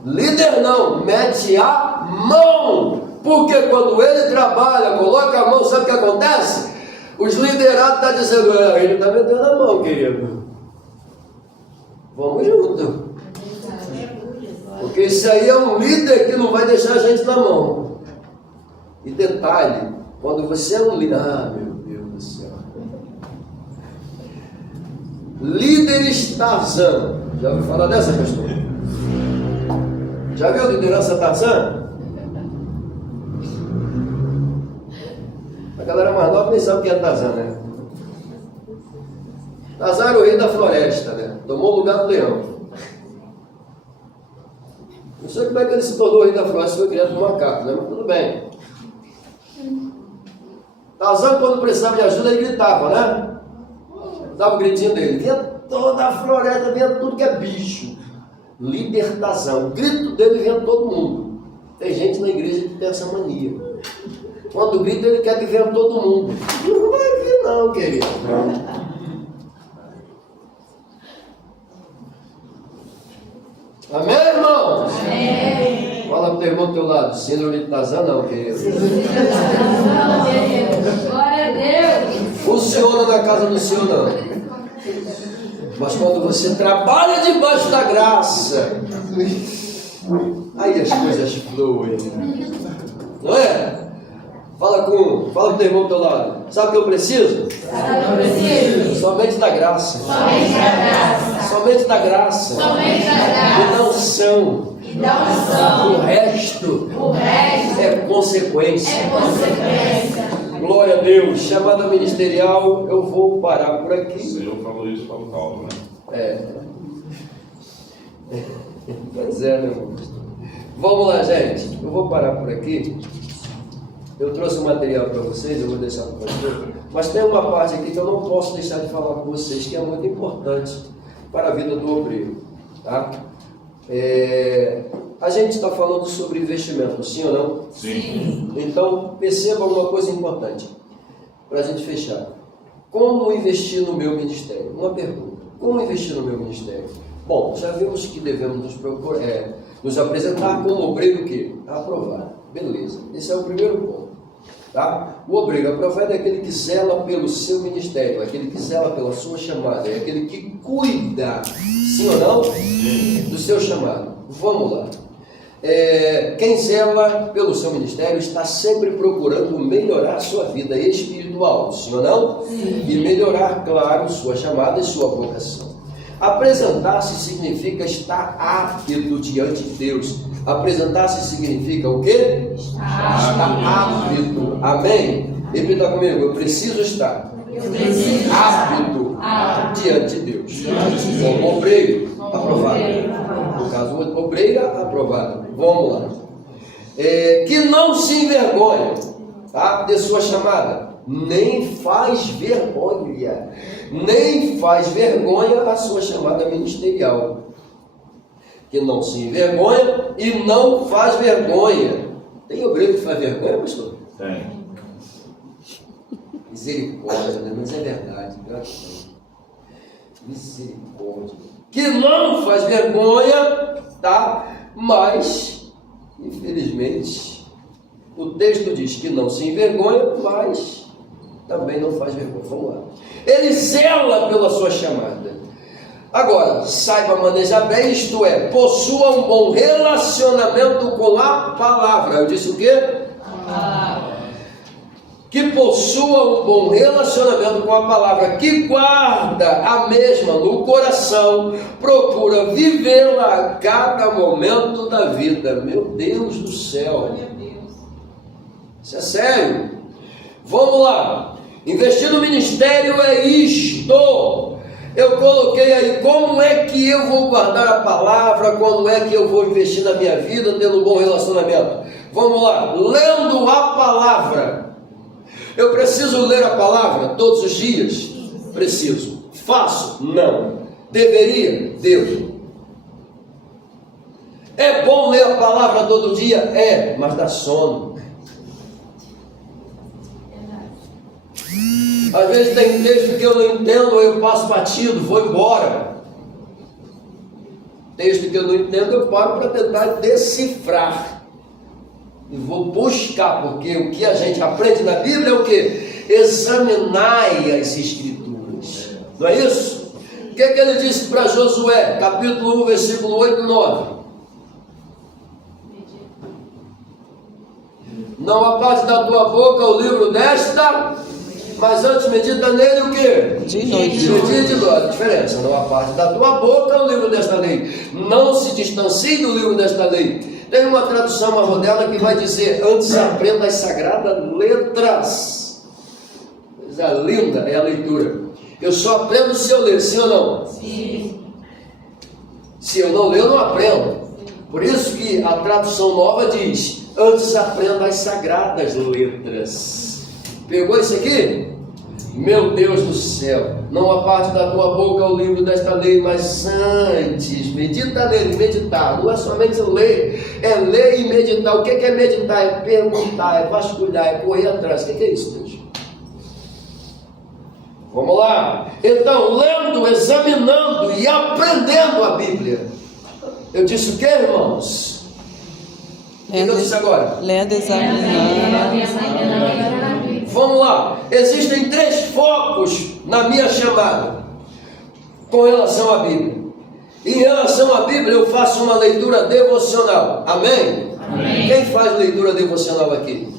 Líder não, mete a mão. Porque quando ele trabalha, coloca a mão, sabe o que acontece? Os liderados estão dizendo, ele está metendo a mão, querido. Vamos junto. Porque isso aí é um líder que não vai deixar a gente na mão. E detalhe, quando você é um líder, meu Deus do céu. Líderes Tarzan. Já ouviu falar dessa questão? Já viu liderança Tarzan? A galera mais nova nem sabe o que é Tarzan, né? Tarzan era o rei da floresta, né? Tomou o lugar do leão. Não sei como é que ele se tornou o rei da floresta, foi criado por macaco, né? Mas tudo bem. Tarzan, quando precisava de ajuda, ele gritava, né? Dava o gritinho dele. Vinha toda a floresta, vinha tudo que é bicho. Libertação. O grito dele vinha todo mundo. Tem gente na igreja que tem essa mania. Quando grita, ele quer que venha todo mundo. Não vai vir não, querido. Amém, irmão? Amém. Fala pro teu irmão do teu lado. Síndrome de Tarzan não, querido. Glória a Deus. Funciona na casa do Senhor não. Mas quando você trabalha debaixo da graça, aí as coisas fluem. Não é? Fala com o teu irmão do teu lado. Sabe o que eu preciso? Somente da graça. Somente da graça. E da unção. O resto é consequência. Glória a Deus. Chamada ministerial, eu vou parar por aqui. O Senhor falou isso para o Paulo, né? Pois é, meu irmão. Vamos lá, gente. Eu vou parar por aqui. Eu trouxe um material para vocês, eu vou deixar para o pastor. Mas tem uma parte aqui que eu não posso deixar de falar com vocês, que é muito importante para a vida do obreiro. Tá? A gente está falando sobre investimento, sim ou não? Sim. Então, perceba uma coisa importante, para a gente fechar. Como investir no meu ministério? Uma pergunta. Como investir no meu ministério? Bom, já vimos que devemos nos apresentar como obreiro o quê? Aprovado. Beleza. Esse é o primeiro ponto. Tá? O obreiro aprovado é aquele que zela pelo seu ministério, é aquele que zela pela sua chamada, é aquele que cuida, sim ou não? Do seu chamado. Vamos lá. Quem zela pelo seu ministério está sempre procurando melhorar sua vida espiritual, sim ou não? Sim. E melhorar, claro, sua chamada e sua vocação. Apresentar-se significa estar apto diante de Deus. Apresentar-se significa o quê? Estar apto. Amém? Repita comigo, eu preciso estar apto diante de Deus. Como obreiro aprovado. No caso, obreira aprovada. Vamos lá. Que não se envergonhe, tá, de sua chamada. nem faz vergonha, nem faz vergonha a sua chamada ministerial. Que não se envergonha e não faz vergonha. Tem obreiro que faz vergonha, pastor? Tem. Misericórdia, né? Mas é verdade, gratidão. Misericórdia. Que não faz vergonha, tá? Mas, infelizmente, o texto diz que não se envergonha, mas também não faz vergonha. Vamos lá. Ele zela pela sua chamada. Agora, saiba manejar bem, isto é, possua um bom relacionamento com a palavra. Eu disse o quê? Que possua um bom relacionamento com a palavra, que guarda a mesma no coração, procura vivê-la a cada momento da vida. Meu Deus do céu! Isso é sério. Vamos lá. Investir no ministério é isto. Eu coloquei aí, como é que eu vou guardar a palavra, como é que eu vou investir na minha vida, tendo um bom relacionamento. Vamos lá, lendo a palavra. Eu preciso ler a palavra todos os dias? Preciso. Faço? Não. Deveria? Devo. É bom ler a palavra todo dia? É, mas dá sono. Às vezes tem texto que eu não entendo, eu passo batido, vou embora. Texto que eu não entendo, eu paro para tentar decifrar. E vou buscar, porque o que a gente aprende na Bíblia é o quê? Examinai as Escrituras. Não é isso? O que ele disse para Josué? Capítulo 1, versículo 8 e 9. Não aparte da tua boca o livro desta... Mas antes medita nele o quê? De noite. De dia e de noite. A diferença. Não aparte da tua boca o livro desta lei. Não se distancie do livro desta lei. Tem uma tradução mais moderna que vai dizer: antes aprenda as sagradas letras. Coisa linda é a leitura. Eu só aprendo se eu ler, sim ou não? Sim. Se eu não ler, eu não aprendo. Por isso que a tradução nova diz: antes aprenda as sagradas letras. Pegou isso aqui? Meu Deus do céu, não aparte da tua boca o livro desta lei, mas antes, medita nele, meditar, não é somente ler, é ler e meditar. O que é meditar? É perguntar, é vasculhar, é correr atrás. O que é isso, Deus? Vamos lá. Então, lendo, examinando e aprendendo a Bíblia. Eu disse o que, irmãos? O que eu disse agora? Lendo, examinando. Vamos lá, existem 3 focos na minha chamada com relação à Bíblia. Em relação à Bíblia, eu faço uma leitura devocional. Amém? Amém. Quem faz leitura devocional aqui?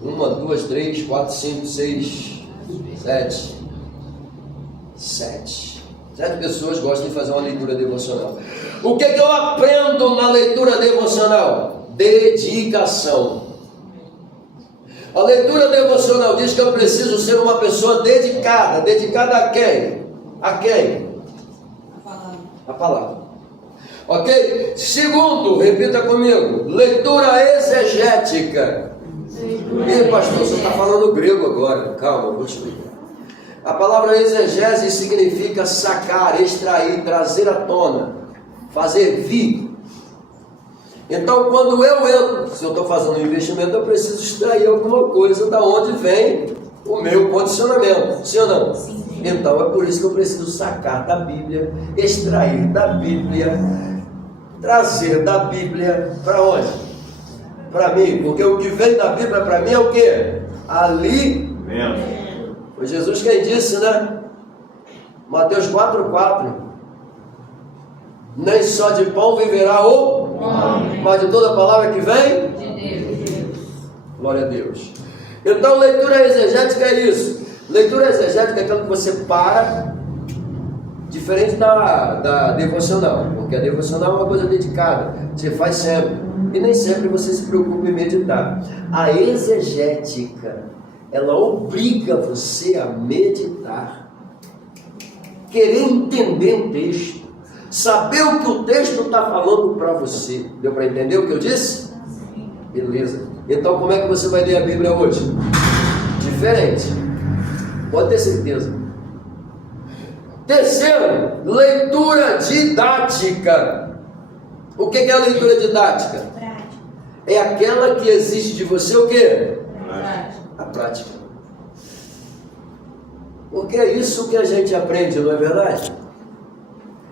1, 2, 3, 4, 5, 6, 7. 7 pessoas gostam de fazer uma leitura devocional. O que eu aprendo na leitura devocional? Dedicação. A leitura devocional diz que eu preciso ser uma pessoa dedicada. Dedicada a quem? A quem? A palavra. Ok? Segundo, repita comigo, leitura exegética. Ih, pastor, você está falando grego agora. Calma, eu vou te explicar. A palavra exegese significa sacar, extrair, trazer à tona, fazer vir. Então, quando eu entro, se eu estou fazendo um investimento, eu preciso extrair alguma coisa da onde vem o meu condicionamento, sim ou não? Sim. Então, é por isso que eu preciso sacar da Bíblia, extrair da Bíblia, trazer da Bíblia para onde? Para mim, porque o que vem da Bíblia para mim é o quê? Alimento. Foi Jesus quem disse, né? Mateus 4:4. Nem só de pão viverá o homem, mas de toda palavra que vem De Deus. Glória a Deus. Então, leitura exegética é isso. Leitura exegética é aquilo que você para, diferente da devocional, porque a devocional é uma coisa dedicada, você faz sempre, e nem sempre você se preocupa em meditar. A exegética, ela obriga você a meditar, querer entender o texto, saber o que o texto está falando para você. Deu para entender o que eu disse? Beleza. Então, como é que você vai ler a Bíblia hoje? diferente. Pode ter certeza. Terceiro, leitura didática. O que é a leitura didática? Prática. É aquela que exige de você o quê? Prática. A prática. Porque é isso que a gente aprende, não é verdade?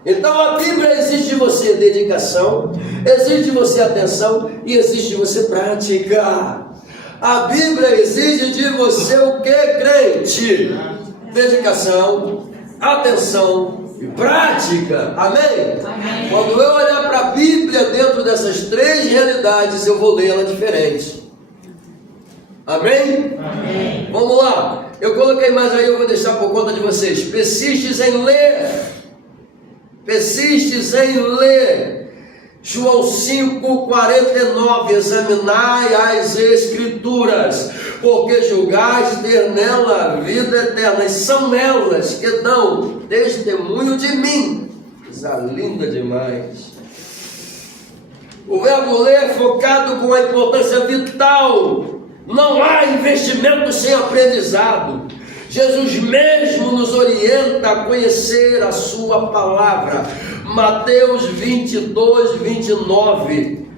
Então a Bíblia exige de você dedicação, exige de você atenção e exige de você prática. A Bíblia exige de você o que, crente? Dedicação, atenção e prática. Amém? Amém. Quando eu olhar para a Bíblia dentro dessas três realidades, eu vou ler ela diferente. Amém? Amém. Vamos lá. Eu coloquei mais aí, eu vou deixar por conta de vocês. Persistes em ler. Persistes em ler. João 5,49. Examinai as Escrituras, porque julgais ter nela a vida eterna. E são elas que dão testemunho de mim. Coisa linda demais. O verbo ler é focado com a importância vital. Não há investimento sem aprendizado. Jesus mesmo nos orienta a conhecer a sua palavra. Mateus 22, 29.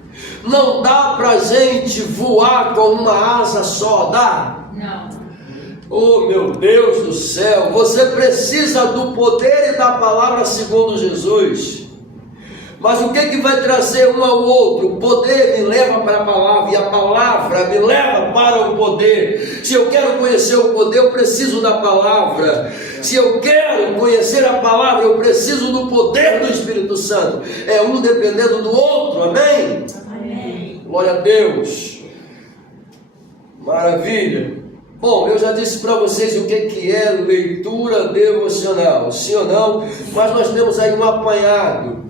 Não dá para a gente voar com uma asa só, dá? Não. Oh meu Deus do céu, você precisa do poder e da palavra segundo Jesus. Mas o que vai trazer um ao outro? O poder me leva para a palavra e a palavra me leva para o poder. Se eu quero conhecer o poder, eu preciso da palavra. Se eu quero conhecer a palavra, eu preciso do poder do Espírito Santo. É um dependendo do outro, amém? Amém. Glória a Deus. Maravilha. Bom, eu já disse para vocês o que é leitura devocional, sim ou não? Mas nós temos aí um apanhado.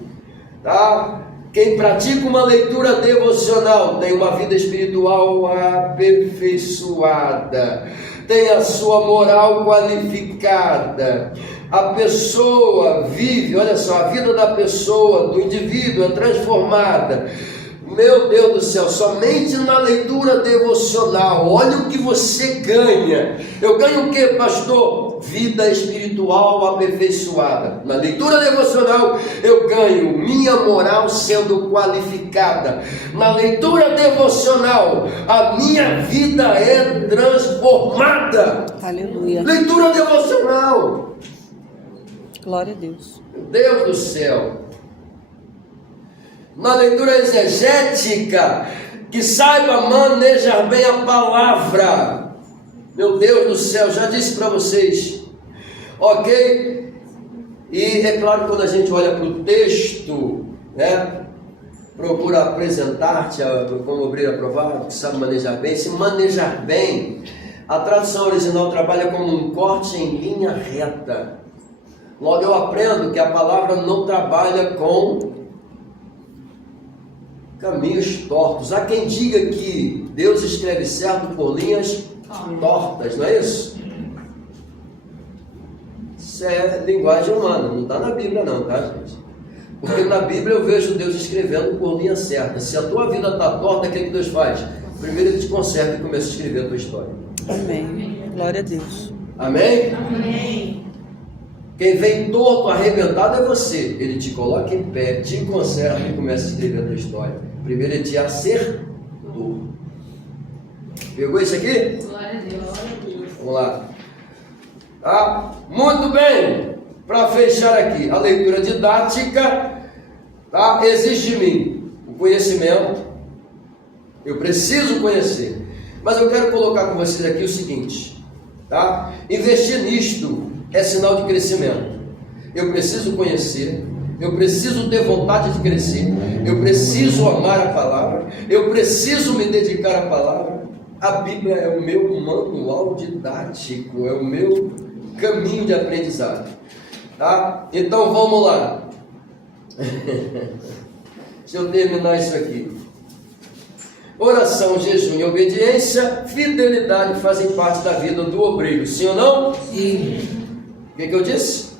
Tá? Quem pratica uma leitura devocional tem uma vida espiritual aperfeiçoada, tem a sua moral qualificada. A pessoa vive, olha só, a vida da pessoa, do indivíduo é transformada. Meu Deus do céu, somente na leitura devocional, olha o que você ganha. Eu ganho o que, pastor? Vida espiritual aperfeiçoada. Na leitura devocional, eu ganho minha moral sendo qualificada. Na leitura devocional, a minha vida é transformada. Aleluia. Leitura devocional. Glória a Deus. Meu Deus do céu. Na leitura exegética, que saiba manejar bem a palavra. Meu Deus do céu, já disse para vocês, ok? E é claro que quando a gente olha para o texto, né, procura apresentar-te como obreiro aprovado, que sabe manejar bem. Se manejar bem, a tradução original trabalha como um corte em linha reta. Logo eu aprendo que a palavra não trabalha com caminhos tortos. Há quem diga que Deus escreve certo por linhas tortas, não é isso? Isso é linguagem humana, não está na Bíblia não, tá, gente? Porque na Bíblia eu vejo Deus escrevendo por linha certa. Se a tua vida está torta, o que Deus faz? Primeiro Ele te conserta e começa a escrever a tua história. Amém. Glória a Deus. Amém? Amém. Quem vem torto, arrebentado é você. Ele te coloca em pé, te conserta e começa a escrever a tua história. Primeiro Ele te acertou. Pegou isso aqui? Glória a Deus. Vamos lá. Tá? Muito bem. Para fechar aqui, a leitura didática, tá? Existe em mim o conhecimento. Eu preciso conhecer. Mas eu quero colocar com vocês aqui o seguinte, tá? Investir nisto é sinal de crescimento. Eu preciso conhecer, eu preciso ter vontade de crescer, eu preciso amar a palavra, eu preciso me dedicar à palavra. A Bíblia é o meu manual didático, é o meu caminho de aprendizado, tá? Então vamos lá. Deixa eu terminar isso aqui. Oração, jejum e obediência, fidelidade fazem parte da vida do obreiro, sim ou não? Sim. O que eu disse?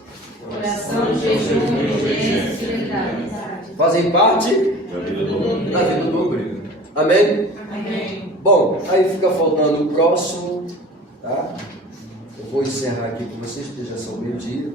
Oração, jejum, obediência e fidelidade. Fazem parte Da vida do mundo. da vida do obreiro. Amém? Amém. Bom, aí fica faltando o próximo. Tá? Eu vou encerrar aqui com vocês, porque já são meio-dia.